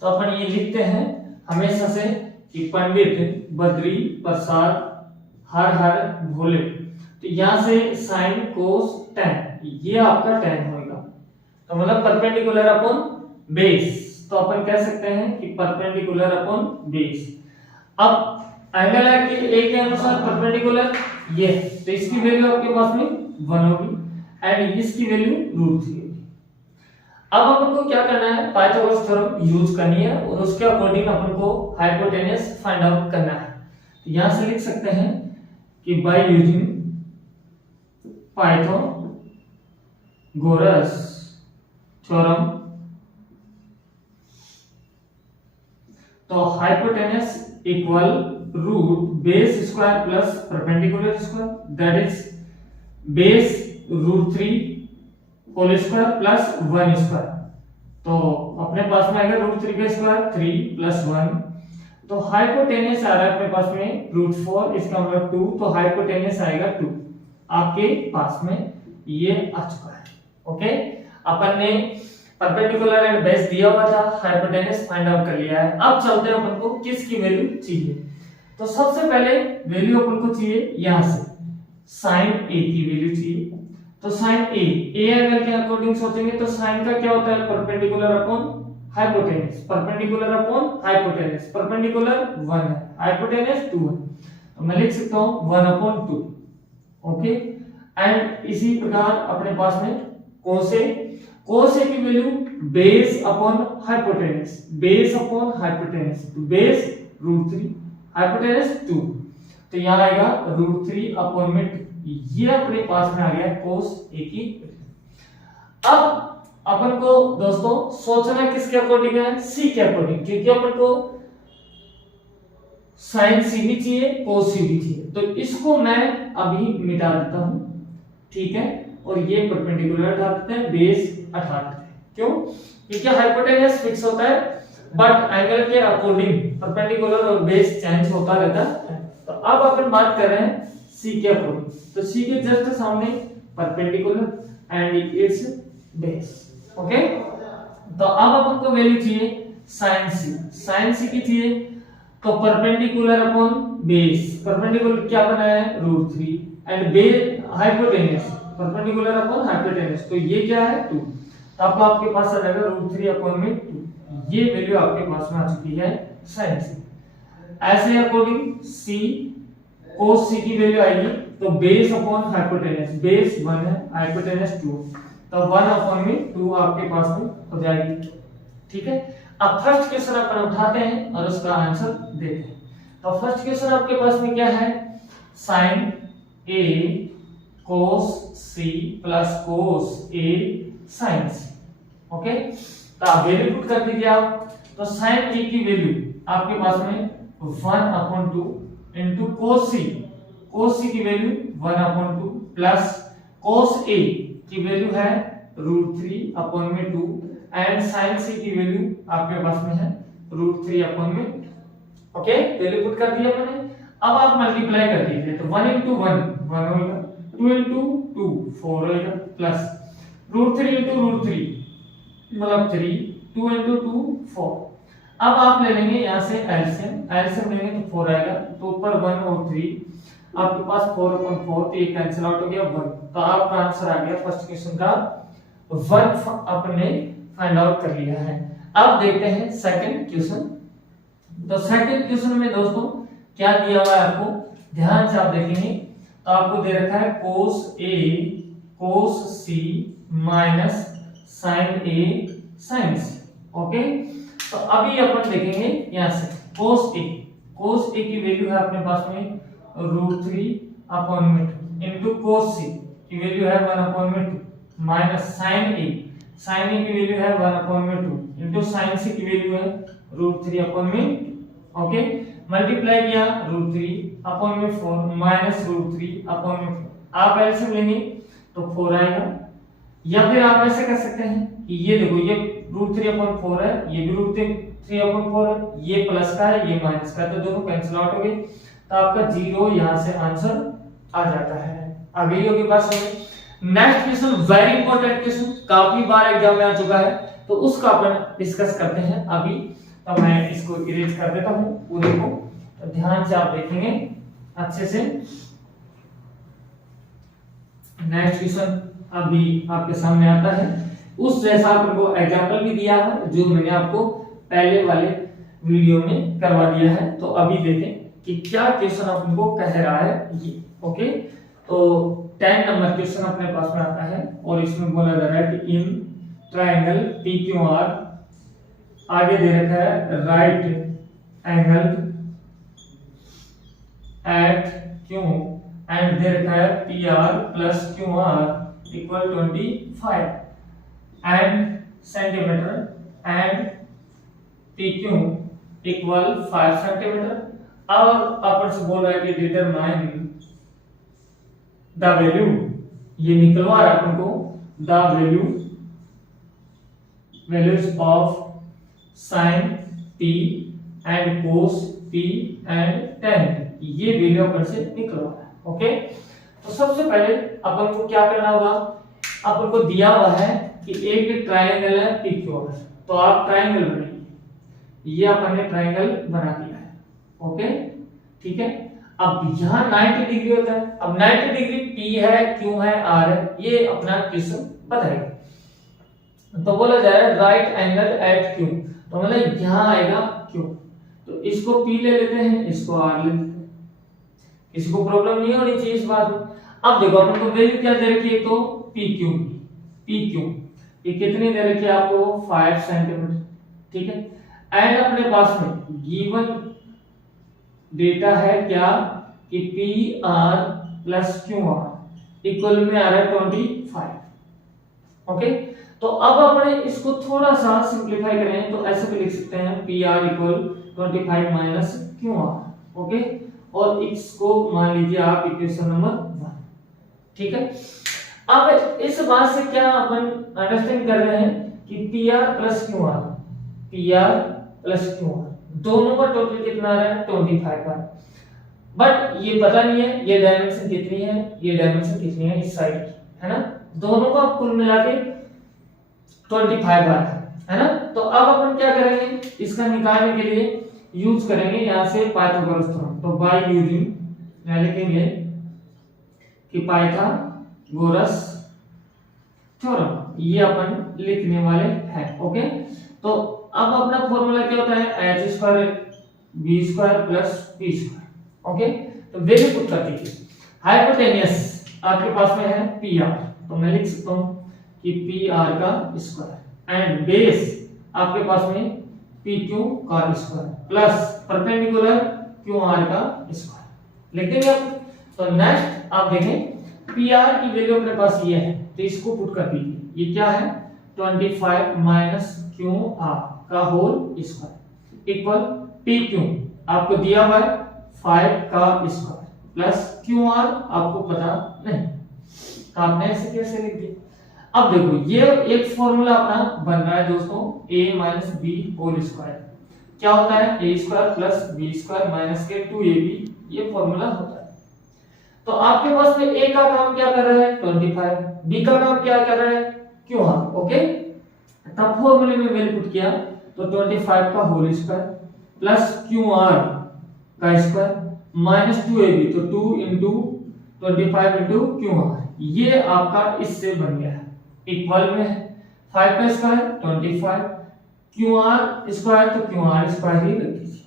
तो अपन ये लिखते हैं हमेशा से कि पंडित बद्री प्रसाद हर हर भोले। तो यहां से sin cos tan ये आपका tan होगा। तो मतलब परपेंडिकुलर अपॉन बेस। तो अपन कह सकते हैं कि परपेंडिकुलर अपॉन बेस। अब एंगल है कि A के अनुसार परपेंडिकुलर ये, तो इसकी वैल्यू आपके पास में 1 होगी एंड इसकी वैल्यू √3 होगी। अब अपन को क्या करना है, पाइथागोरस थ्योरम यूज करनी है और उसके अकॉर्डिंग अपन को हाइपोटेनस फाइंड आउट करना है। तो यहां से लिख सकते हैं कि बाय यूजिंग पाइथागोरस थ्योरम तो hypotenuse equal root base square plus perpendicular square that is base √3 whole square plus 1 square. तो अपने पास में आएगा √3 का स्क्वायर 3 प्लस 1। तो हाइपोटेनस आ रहा है अपने पास में √4, इसका मतलब 2। तो हाइपोटेनस आएगा 2 आपके पास में, ये आ चुका है। ओके, अपन ने परपेंडिकुलर एंड बेस दिया हुआ था, हाइपोटेनस फाइंड आउट कर लिया है। अब चलते हैं अपन को किसकी वैल्यू चाहिए। तो सबसे पहले वैल्यू अपन को चाहिए यहां से sin A की वैल्यू चाहिए। तो sin A एंगल के अकॉर्डिंग सोचेंगे तो sin का क्या होता है, perpendicular upon hypotenuse, perpendicular upon hypotenuse, perpendicular 1 है, हाइपोटेनस 2 है। तो मैं लिख सकता हूं 1/2। ओके, एंड इसी प्रकार अपने पास में cos A की value base upon hypotenuse, base upon hypotenuse, तो बेस √3 हाइपोटेनस 2। तो यहां आएगा √3 अपॉन में 2। ये अपने पास में आ गया cos A की। अब अपन को दोस्तों सोचना किसके अकॉर्डिंग है, C के अकॉर्डिंग, क्योंकि अपन को sin C भी चाहिए cos C भी चाहिए। तो इसको मैं अभी मिटा देता हूं, ठीक है, और ये परपेंडिकुलर हटा देते हैं, बेस हटा देते हैं। क्यों, क्योंकि हाइपोटेनस फिक्स होता है बट एंगल के अकॉर्डिंग परपेंडिकुलर और बेस चेंज होता रहता है। तो अब अपन बात कर रहे हैं C के अकॉर्डिंग। तो C के जस्ट सामने perpendicular and it's base. Okay, तो अब अपन को वैल्यू चाहिए sin C। sin C की चाहिए तो परपेंडिकुलर अपॉन बेस, परपेंडिकुलर क्या बनाया है √3 and base hypotenuse perpendicular upon hypotenuse, तो ये क्या है 2। तो अब आपके पास आ जाएगा √3 अपॉन में 2। ये वैल्यू आपके पास में आ चुकी है sin C। ऐसे अकॉर्डिंग C cos C की वैल्यू आएगी तो बेस अपॉन हाइपोटेनस, बेस 1 है, हाइपोटेनस 2, तो 1 अपॉन में 2 आपके पास में हो जाएगी। ठीक है, अब फर्स्ट क्वेश्चन अपन उठाते हैं और उसका आंसर देते हैं। तो फर्स्ट क्वेश्चन आपके पास में क्या है, sin A cos C plus cos A sin C। Okay, तो आप वैल्यू पुट कर दीजिए आप। तो sin A की वैल्यू आपके पास में 1/2 into cos C, cos C की वैल्यू 1/2 प्लस cos A की वैल्यू है √3 अपॉन में 2 एंड sin C की वैल्यू आपके पास में है √3 अपॉन में, ओके वैल्यू पुट कर दिया मैंने। अब आप मल्टीप्लाई कर दीजिए तो 1 into 1 1 होगा, 2 into 2 4 होगा, प्लस √3 into √3 मतलब 3, 2 into 2 4। अब आप ले लेंगे यहाँ से एलसीएम लेंगे तो 4 आएगा, तो ऊपर 1 और 3 आपके पास 4/4, तो ये कैंसिल आउट हो गया 1। तो आपका आंसर आ गया फर्स्ट क्वेश्चन का 1 आपने फाइंड आउट कर लिया है। अब देखते हैं सेकंड क्वेश्चन। तो सेकंड क्वेश्चन में दोस्तों क्या दिया हुआ है आपको, ध्यान से आप देखेंगे तो आपको दे रखा है cos A cos C minus sin A sin C, okay. तो अभी अपन देखेंगे यहाँ से cos A की वैल्यू है अपने पास में √3 अपॉन में 2 इनटू cos C की वैल्यू है 1 अपॉन में 2 माइनस sin A की वैल्यू है 1 अपॉन में 2 इनटू sin C की वैल्यू है √3 अपॉन में 2, ओके। मल्टीप्लाई किया √3 अपॉन में 4 माइनस √3 अपॉन में 4, आप एलसीएम लेंगे तो 4 आएगा। या फिर आप ऐसे कर सकते हैं कि ये देखो ये √3 अपॉन 4 है, ये भी √3 अपॉन 4 है, ये प्लस का है ये माइनस का है, तो दोनों कैंसिल आउट हो गए, तो आपका 0 यहां से आंसर आ जाता है। आ गई होगी बात समझ। Next question very important question, काफी बार एग्जाम में आ चुका है, तो उसका अपन डिस्कस करते हैं अभी। तो मैं इसको इरेज कर देता हूं पूरे को, तो ध्यान से आप देखेंगे अच्छे से। नेक्स्ट क्वेश्चन अभी आपके सामने आता है, उस जैसा आपको एग्जांपल भी दिया है जो मैंने आपको पहले वाले वीडियो में करवा दिया है। तो अभी देखें कि क्या क्वेश्चन आपको कह रहा है ये, ओके। तो 10 नंबर क्वेश्चन अपने पास में आता है और इसमें बोला जा रहा है कि इन ट्रायंगल PQR आगे दे रखा है right angle at Q and दे रखा है PR plus QR equal 25 and centimetre and PQ equal 5 centimetre. अब अपन से बोल रहा है कि डिटरमाइन द वैल्यू, ये निकलवा रहा है अपन को the values of sin P and cos P and tan, ये वैल्यू अपन से निकलवा रहा है, ओके। तो सबसे पहले अपन को क्या करना होगा, अपन को दिया हुआ है कि एक ट्रायंगल है PQR, तो आप ट्रायंगल बनाइए, ये अपन ने ट्रायंगल बना दिया है, ओके ठीक है। अब यहाँ 90 डिग्री होता है, अब 90 डिग्री P है Q है R है, ये अपना क्वेश्चन बताएगा। तो बोला जा रहा है राइट एंगल एट Q, तो मतलब यहाँ आएगा Q, तो इसको P ले लेते हैं, इसको R ले लेते हैं, किसी को प्रॉब्लम नहीं होनी चाहिए इस बात में। अब देखो अपन को वैल्यू क्या दे रखी है, तो PQ ये कितनी दे रखी है आपको 5 सेंटीमीटर, ठीक है। एंड अपने पास में गिवन डेटा है क्या कि PR प्लस QR इक्वल में आ रहा है 25, ओके। तो अब अपने इसको थोड़ा सा सिंपलीफाई करें तो ऐसे भी लिख सकते हैं PR equal 25 minus QR, okay. और इसको मान लीजिए आप इक्वेशन नंबर 1, ठीक है। अब इस बात से क्या अपन अंडरस्टैंड कर रहे हैं कि PR प्लस QR दोनों का टोटल कितना आ रहा है 25 का, बट ये पता नहीं है ये डायमेंशन कितनी है, ये डायमेंशन कितनी है इस साइड की, है ना। दोनों का कुल मिला के 25 बार है ना। तो अब अपन क्या करेंगे, इसका निकालने के लिए यूज करेंगे यहाँ से पाइथागोरस थ्योरम। तो बाय यूजिंग लिखेंगे कि पाइथागोरस थ्योरम, ये अपन लिखने वाले हैं, ओके। तो अब अपना फॉर्मूला क्या होता है h² b² plus p², okay. तो वैल्यू पुट कर दीजिए। हाइपोटेनियस आपके पास में है PR, तो मैं लिख सकता हूं कि PR का स्क्वायर एंड बेस आपके पास में PQ का स्क्वायर प्लस परपेंडिकुलर QR का स्क्वायर लिख देंगे आप। तो नेक्स्ट आप देखें PR की वैल्यू अपने पास ये है, तो इसको पुट कर दीजिए। ये क्या है 25 माइनस QR का होल स्क्वायर इक्वल PQ आपको दिया हुआ है 5 का स्क्वायर प्लस QR आपको पता नहीं, तो आपने ऐसे कैसे लिख दिया। अब देखो ये एक फॉर्मूला अपना बन रहा है दोस्तों a minus B whole square, क्या होता है a square plus b square minus के 2ab, ये फॉर्मूला होता है। तो आपके पास में a का काम क्या कर रहा है 25, b का काम क्या कर रहा है qr, ओके। तब फॉर्मूले में वैल्यू पुट किया तो 25 का होल स्क्वायर प्लस qr का स्क्वायर माइनस 2ab, तो 2 इंटू 25 इंटू qr, ये आपका इससे बन गया है, इक्वल में है 5 का स्क्वायर 25, qr स्क्वायर तो qr स्क्वायर ही रख दीजिए।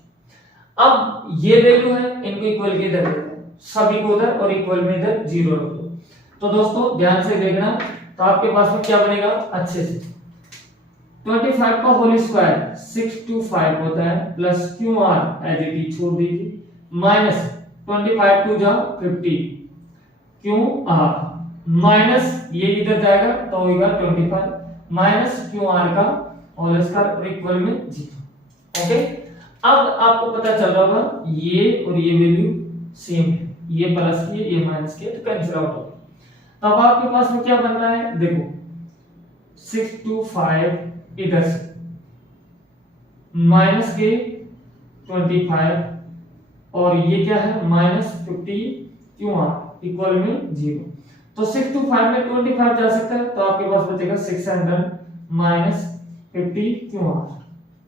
अब ये वैल्यू है, इनको इक्वल के इधर रखो, सभी को उधर और इक्वल में इधर 0 रख दो। तो दोस्तों ध्यान से देखना, तो आपके पास में क्या बनेगा अच्छे से, 25 का होल स्क्वायर 625 होता है plus qr as it is छोड़ दीजिए, माइनस 25 टू जा 50 qr माइनस ये इधर जाएगा तो होगा 25 माइनस qr का होल स्क्वायर और इक्वल में 0, ओके। अब आपको पता चल रहा होगा ये और ये वैल्यू सेम है, ये प्लस की ये माइनस की, तो कैंसिल आउट हो गया। तब आपके पास में क्या बन रहा है देखो, 625 इधर से माइनस के 25 और ये क्या है माइनस 50 qr इक्वल में 0, तो 625 में 25 जा सकता है, तो आपके पास बचेगा 600 माइनस 50 qr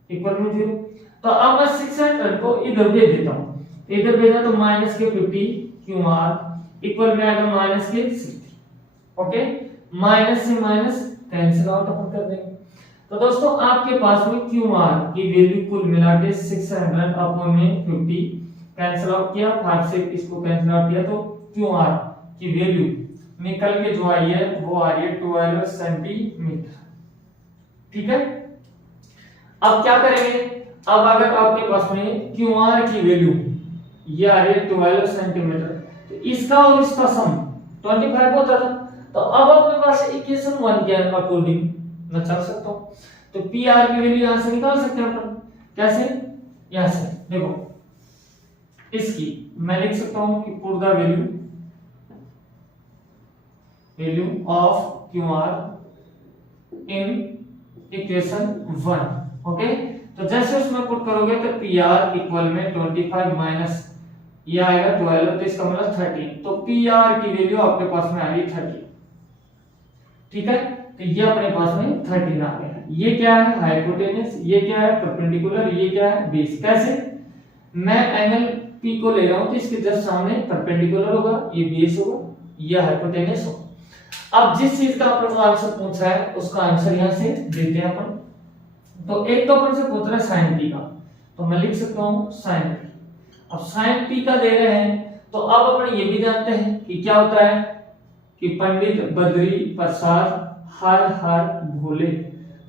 इक्वल में 0। तो अब मैं 600 को इधर भेज देता हूं, इधर भेजा तो माइनस के 50 qr इक्वल में आएगा माइनस के 60, ओके। माइनस से माइनस कैंसिल आउट अपन कर देंगे। तो दोस्तों आपके पास में qr की वैल्यू कुल मिला के 600 अपॉन में 50 कैंसिल आउट किया, 5 से इसको कैंसिल आउट किया, तो qr की वैल्यू निकल के जो आई है वो आ रही है 12 सेंटीमीटर, ठीक है। अब क्या करेंगे, अब अगर आपके पास में qr की वैल्यू ये आ रही है 12 सेंटीमीटर, तो इसका और इसका सम 25 होता था, तो अब अपने पास इक्वेशन 1 के अकॉर्डिंग मैं चल सकता हूं, तो pr की वैल्यू यहां से निकाल सकते हैं अपन, कैसे, यहां से देखो, इसकी मैं लिख सकता हूं कि put the value of qr in equation 1, okay. तो जैसे उसमें पुट करोगे तो pr इक्वल में 25 माइनस ये आएगा 12, तो इसका मतलब 13, तो pr की वैल्यू आपके पास में आ गई 13, ठीक है। तो ये अपने पास में 13 आ गया। ये क्या है हाइपोटेनस, ये क्या है परपेंडिकुलर, ये क्या है बेस। कैसे, मैं एंगल p को ले रहा हूं तो इसके जस्ट सामने परपेंडिकुलर होगा, ये बेस होगा, ये हाइपोटेनस होगा। अब जिस चीज का अपन आंसर पूछ रहा है उसका आंसर यहां से देते हैं अपन। तो एक तो अपन से पूछ रहा है sin p का, तो मैं लिख सकता हूं sin p। अब sin p का दे रहे हैं तो अब अपन ये भी जानते हैं कि क्या होता है कि पंडित बद्री प्रसाद हर हर भोले।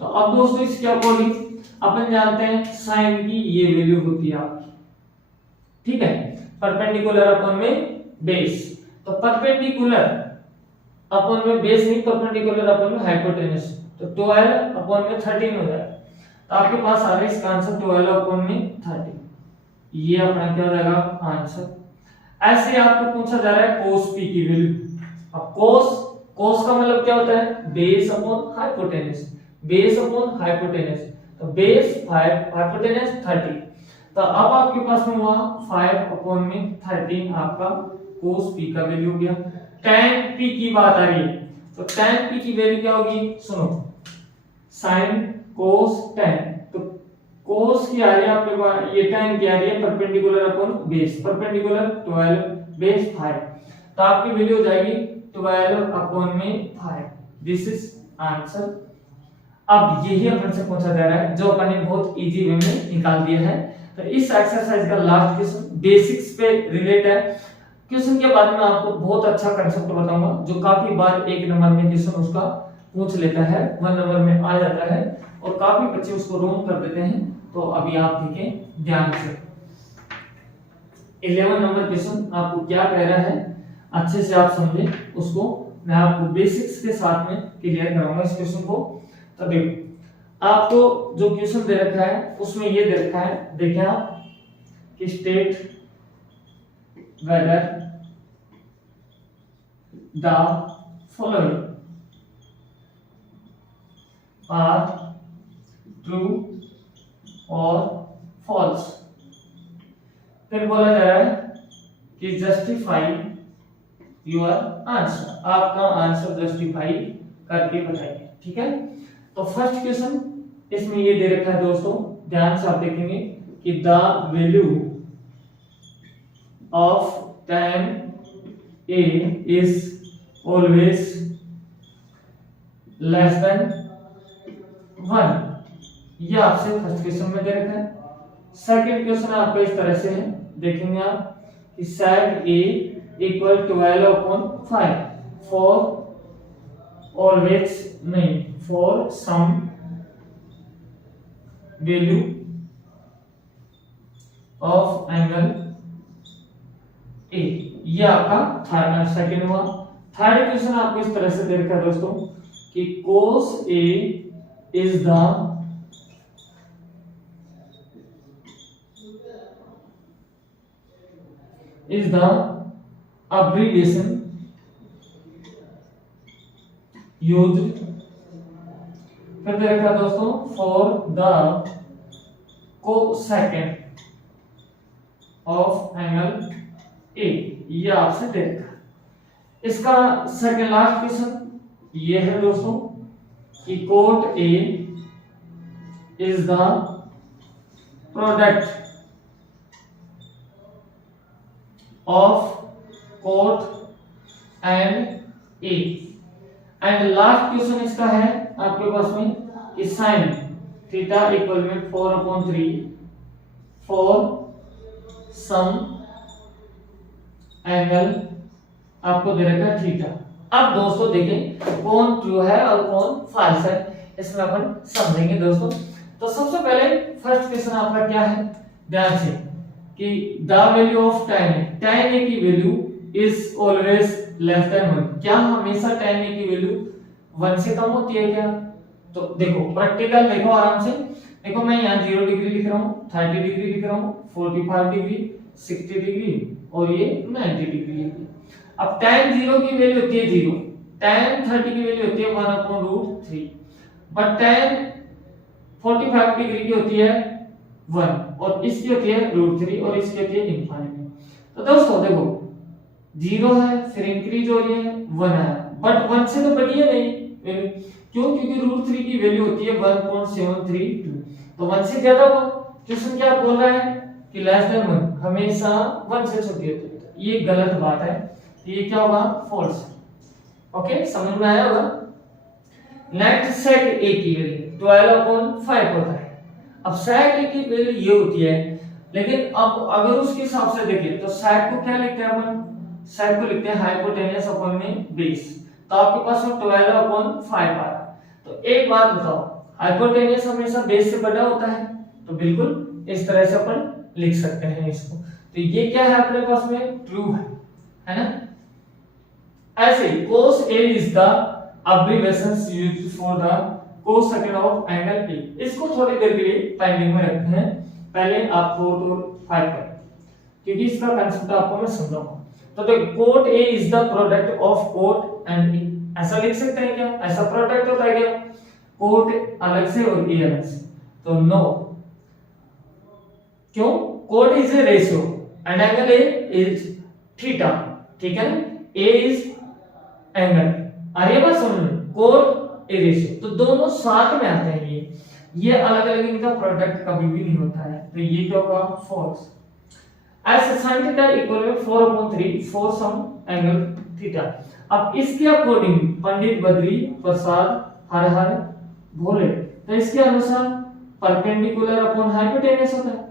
तो अब दोस्तों इसके अकॉर्डिंग अपन जानते हैं sin की ये वैल्यू होती है आपकी, ठीक है, परपेंडिकुलर अपन में बेस। तो परपेंडिकुलर अपन में बेस नहीं, परपेंडिकुलर अपन में हाइपोटेनस, तो 12 अपन में 13 हो जाएगा। तो आपके पास आ रहा है इसका आंसर 12 अपन में 13, ये अपना क्या हो जाएगा आंसर। ऐसे आपको पूछा जा रहा है cos p की वैल्यू। अब cos का मतलब क्या होता है base upon hypotenuse, base upon hypotenuse, तो बेस 5 हाइपोटेनस 30, तो अब आपके पास में हुआ 5 अपॉन में 13 आपका cos p का वैल्यू हो गया। tan p की बात आ रही है, तो tan p की वैल्यू क्या होगी, सुनो, sin cos tan, तो cos की आ रही है आपके पास, ये tan की आ रही है perpendicular upon base, perpendicular 12 base 5, तो आपकी वैल्यू हो जाएगी 12 अपॉन में 5, दिस इज आंसर। अब यही अपन से पूछा जा रहा है जो अपन ने बहुत इजी वे में निकाल दिया है। तो इस एक्सरसाइज का लास्ट क्वेश्चन बेसिक्स पे रिलेट है। क्वेश्चन के बाद में आपको बहुत अच्छा कंसेप्ट बताऊंगा जो काफी बार एक नंबर में क्वेश्चन उसका पूछ लेता है, 1 नंबर में आ जाता है और काफी बच्चे उसको रॉन्ग कर देते हैं। तो अभी आप देखें ध्यान से, 11 नंबर क्वेश्चन आपको क्या कह रहा है अच्छे से आप समझे, उसको मैं आपको बेसिक्स के साथ में क्लियर कराऊंगा इस क्वेश्चन को। तो देखो आपको जो क्वेश्चन दे रखा है उसमें ये दे रखा है, देखें आप कि state whether the following are true or false. फिर बोला जा रहा है कि जस्टिफाई योर आंसर, आपका आंसर जस्टिफाई करके बताइए। ठीक है, तो फर्स्ट क्वेश्चन इसमें ये दे रखा है दोस्तों, ध्यान से आप देखेंगे कि the value of tan A is always less than 1, ये आपसे फर्स्ट क्वेश्चन में दे रखा है। सेकंड क्वेश्चन आपका इस तरह से है, देखेंगे आप कि sec A equal 12/5 for always नहीं, for some value of angle A, ये आपका सेकंड हुआ। थर्ड क्वेश्चन आपको इस तरह से दे रखा है दोस्तों कि cos A is the abbreviation used, फिर दे रखा है दोस्तों for the cosecant of angle A, ये आपसे दे रखा है। इसका सेकंड लास्ट क्वेश्चन ये है दोस्तों कि cot A is the product of cot and A, and last question इसका है आपके पास में कि sin थीटा इक्वल में 4/3 फॉर सम एंगल आपको दे रखा है थीटा। अब दोस्तों देखें कौन ट्रू है और कौन फॉल्स है, इसमें अपन समझेंगे दोस्तों। तो सबसे पहले फर्स्ट क्वेश्चन आपका क्या है, ध्यान से कि the value of tan A की value is always less than 1, क्या हमेशा tan A की वैल्यू 1 से कम होती है क्या? तो देखो प्रैक्टिकल देखो आराम से, देखो मैं यहाँ 0 डिग्री लिख रहा हूँ, 30 डिग्री लिख रहा हूँ, 45 डिग्री, 60 डिग्री और ये 90 डिग्री लिख दिया। अब tan 0 की वैल्यू होती है 0, tan 30 की वैल्यू होती है 1/√3, बट tan 45 डिग्री की होती है 1 और इसकी होती है √3 और इसकी होती है इनफाइनाइट। तो दोस्तों देखो 0 है, फिर इंक्रीज हो रही है 1 है, बट 1 से तो बड़ी है नहीं वैल्यू, क्यों? क्योंकि √3 की वैल्यू होती है 1.732, तो 1 से ज्यादा हुआ। क्वेश्चन क्या बोल रहा है कि लेस देन 1 हमेशा 1 से छोटी होती है, ये गलत बात है, ये क्या होगा? फॉल्स। ओके, समझ में आया होगा। नेक्स्ट sec A की वैल्यू 12/5 होता है। अब sec A की वैल्यू ये होती है, लेकिन अब अगर उसके हिसाब से देखें तो sec को क्या लिखते हैं अपन? sec को लिखते हैं हाइपोटेन्यूस अपॉन में बेस, तो आपके पास 12/5 आ रहा है। तो एक बात बताओ, हाइपोटेन्यूस हमेशा बेस से बड़ा होता है, तो बिल्कुल इस तरह से अपन लिख सकते हैं इसको। तो ये क्या है अपने पास में? ट्रू है ना? ऐसे ही cos A is the abbreviation used for the cosecant of angle A, इसको थोड़ी देर के लिए पेंडिंग में रखते हैं, पहले आप 4 और 5 करें क्योंकि इसका कांसेप्ट आपको मैं समझाऊंगा। तो देखो cot A is the product of cot and A, ऐसा लिख सकते हैं क्या? ऐसा प्रोडक्ट होता है क्या? cot अलग से और A अलग से, तो नो। क्यों? cot is a ratio and angle A is theta, ठीक है ना? A is angle, अरे बात सुन, cot A ratio, तो दोनों साथ में आते हैं। ये अलग अलग इनका प्रोडक्ट कभी भी नहीं होता है, तो ये क्या होगा? फॉल्स। ऐसे sin थीटा इक्वल में 4/3 फॉर सम एंगल थीटा। अब इसके अकॉर्डिंग पंडित बद्री प्रसाद हर हर भोले, तो इसके अनुसार परपेंडिकुलर अपॉन हाइपोटेन्यूस होता है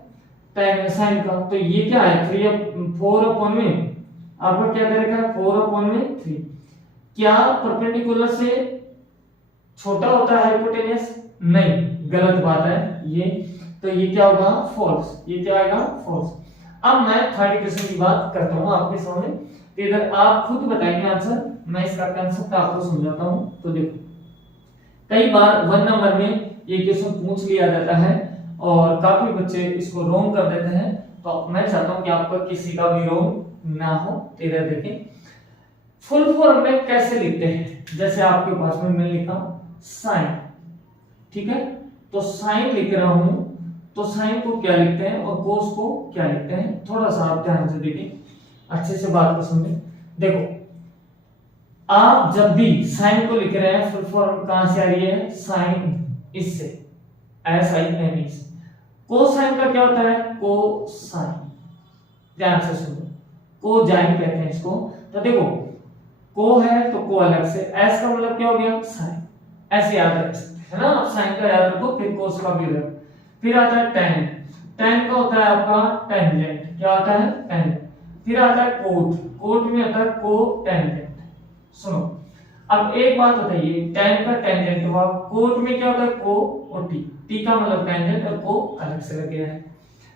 tan sin का, तो ये क्या है? 4/में आपका क्या दे रखा है? 4/3। क्या परपेंडिकुलर से छोटा होता है हाइपोटेन्यूस? नहीं, गलत बात है ये, तो ये क्या होगा? फॉल्स। ये क्या आएगा? फॉल्स। अब मैं थर्ड क्वेश्चन की बात करता हूं आपके सामने, तो इधर आप खुद बताएंगे आंसर, मैं इसका कांसेप्ट आपको समझाता हूं। तो देखो कई बार 1 नंबर में ये क्वेश्चन पूछ लिया जाता है और काफी बच्चे इसको रॉन्ग कर देते हैं, तो मैं चाहता हूं कि आपका किसी का भी रॉन्ग ना हो। तो इधर देखें फुल फॉर्म में कैसे लिखते हैं, जैसे आपके पास में मैं लिखा साइन, ठीक है? तो साइन लिख रहा हूं तो साइन को क्या लिखते हैं और कोस को क्या लिखते हैं, थोड़ा सा आप ध्यान से देखिए, अच्छे से बात को समझें। देखो आप जब भी साइन को लिख रहे हैं फुल फॉर्म कहां से आ रही है, साइन इससे, SIN। कोसाइन का क्या होता है, कोसाइन, ध्यान से सुनो, कोजाइन कहते हैं इसको। तो देखो को है तो को अलग से, एस का मतलब क्या हो गया, साइन, ऐसे याद रख सकते हैं ना आप, साइन का याद रखो, फिर कोस का भी रखो। फिर आता है टेन, टेन का होता है आपका टेंजेंट, क्या होता है, टेंजेंट। फिर आता है कोट, कोट में आता है को टेंजेंट। सुनो अब एक बात बताइए, टेन का टेंजेंट हुआ, कोट में क्या होता है, को और टी, टी का मतलब टेंजेंट और को अलग से लग गया है,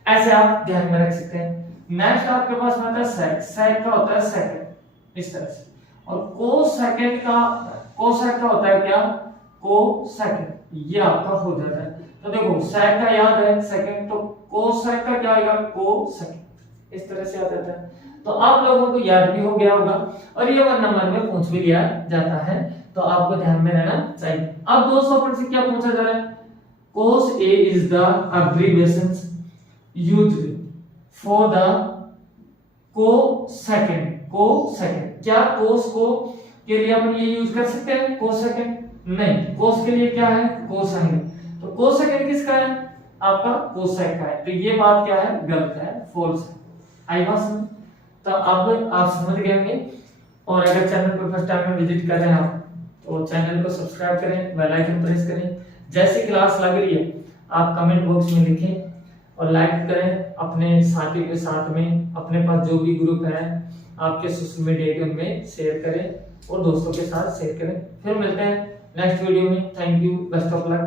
ऐसे आप ध्यान में रख सकते हैं। नेक्स्ट आपके पास में आता है सेक, सेक का होता है सेकंड, इस तरह से। और कोसेकंड का, कोसेक का होता है क्या, कोसेकंड, ये आपका हो जाता है। तो देखो सेक का याद है सेकंड, तो कोसेक का क्या आएगा, कोसेकंड, इस तरह से आ जाता है। तो आप लोगों को याद भी हो गया होगा, और ये 1 नंबर में पूछ भी लिया जाता है, तो आपको ध्यान में रहना चाहिए। अब दोस्तों अपन से क्या पूछा जा रहा है, cos A is the abbreviation used for the cosecant, cosecant, क्या cos को के लिए अपन ये यूज कर सकते हैं cosecant, नहीं, cos के लिए क्या है, cosine। तो cosecant किसका है, आपका cosec का है, तो ये बात क्या है, गलत है, फॉल्स है। आई बात समझ, तो अब आप समझ गए होंगे। और अगर चैनल पर फर्स्ट टाइम में विजिट कर रहे हैं आप, तो चैनल को सब्सक्राइब करें, बेल आइकन प्रेस करें, जैसे क्लास लग रही है आप कमेंट बॉक्स में लिखें और लाइक करें, अपने साथी के साथ में, अपने पास जो भी ग्रुप है आपके सोशल मीडिया के उनमें शेयर करें और दोस्तों के साथ शेयर करें। फिर मिलते हैं नेक्स्ट वीडियो में, thank you, best of luck.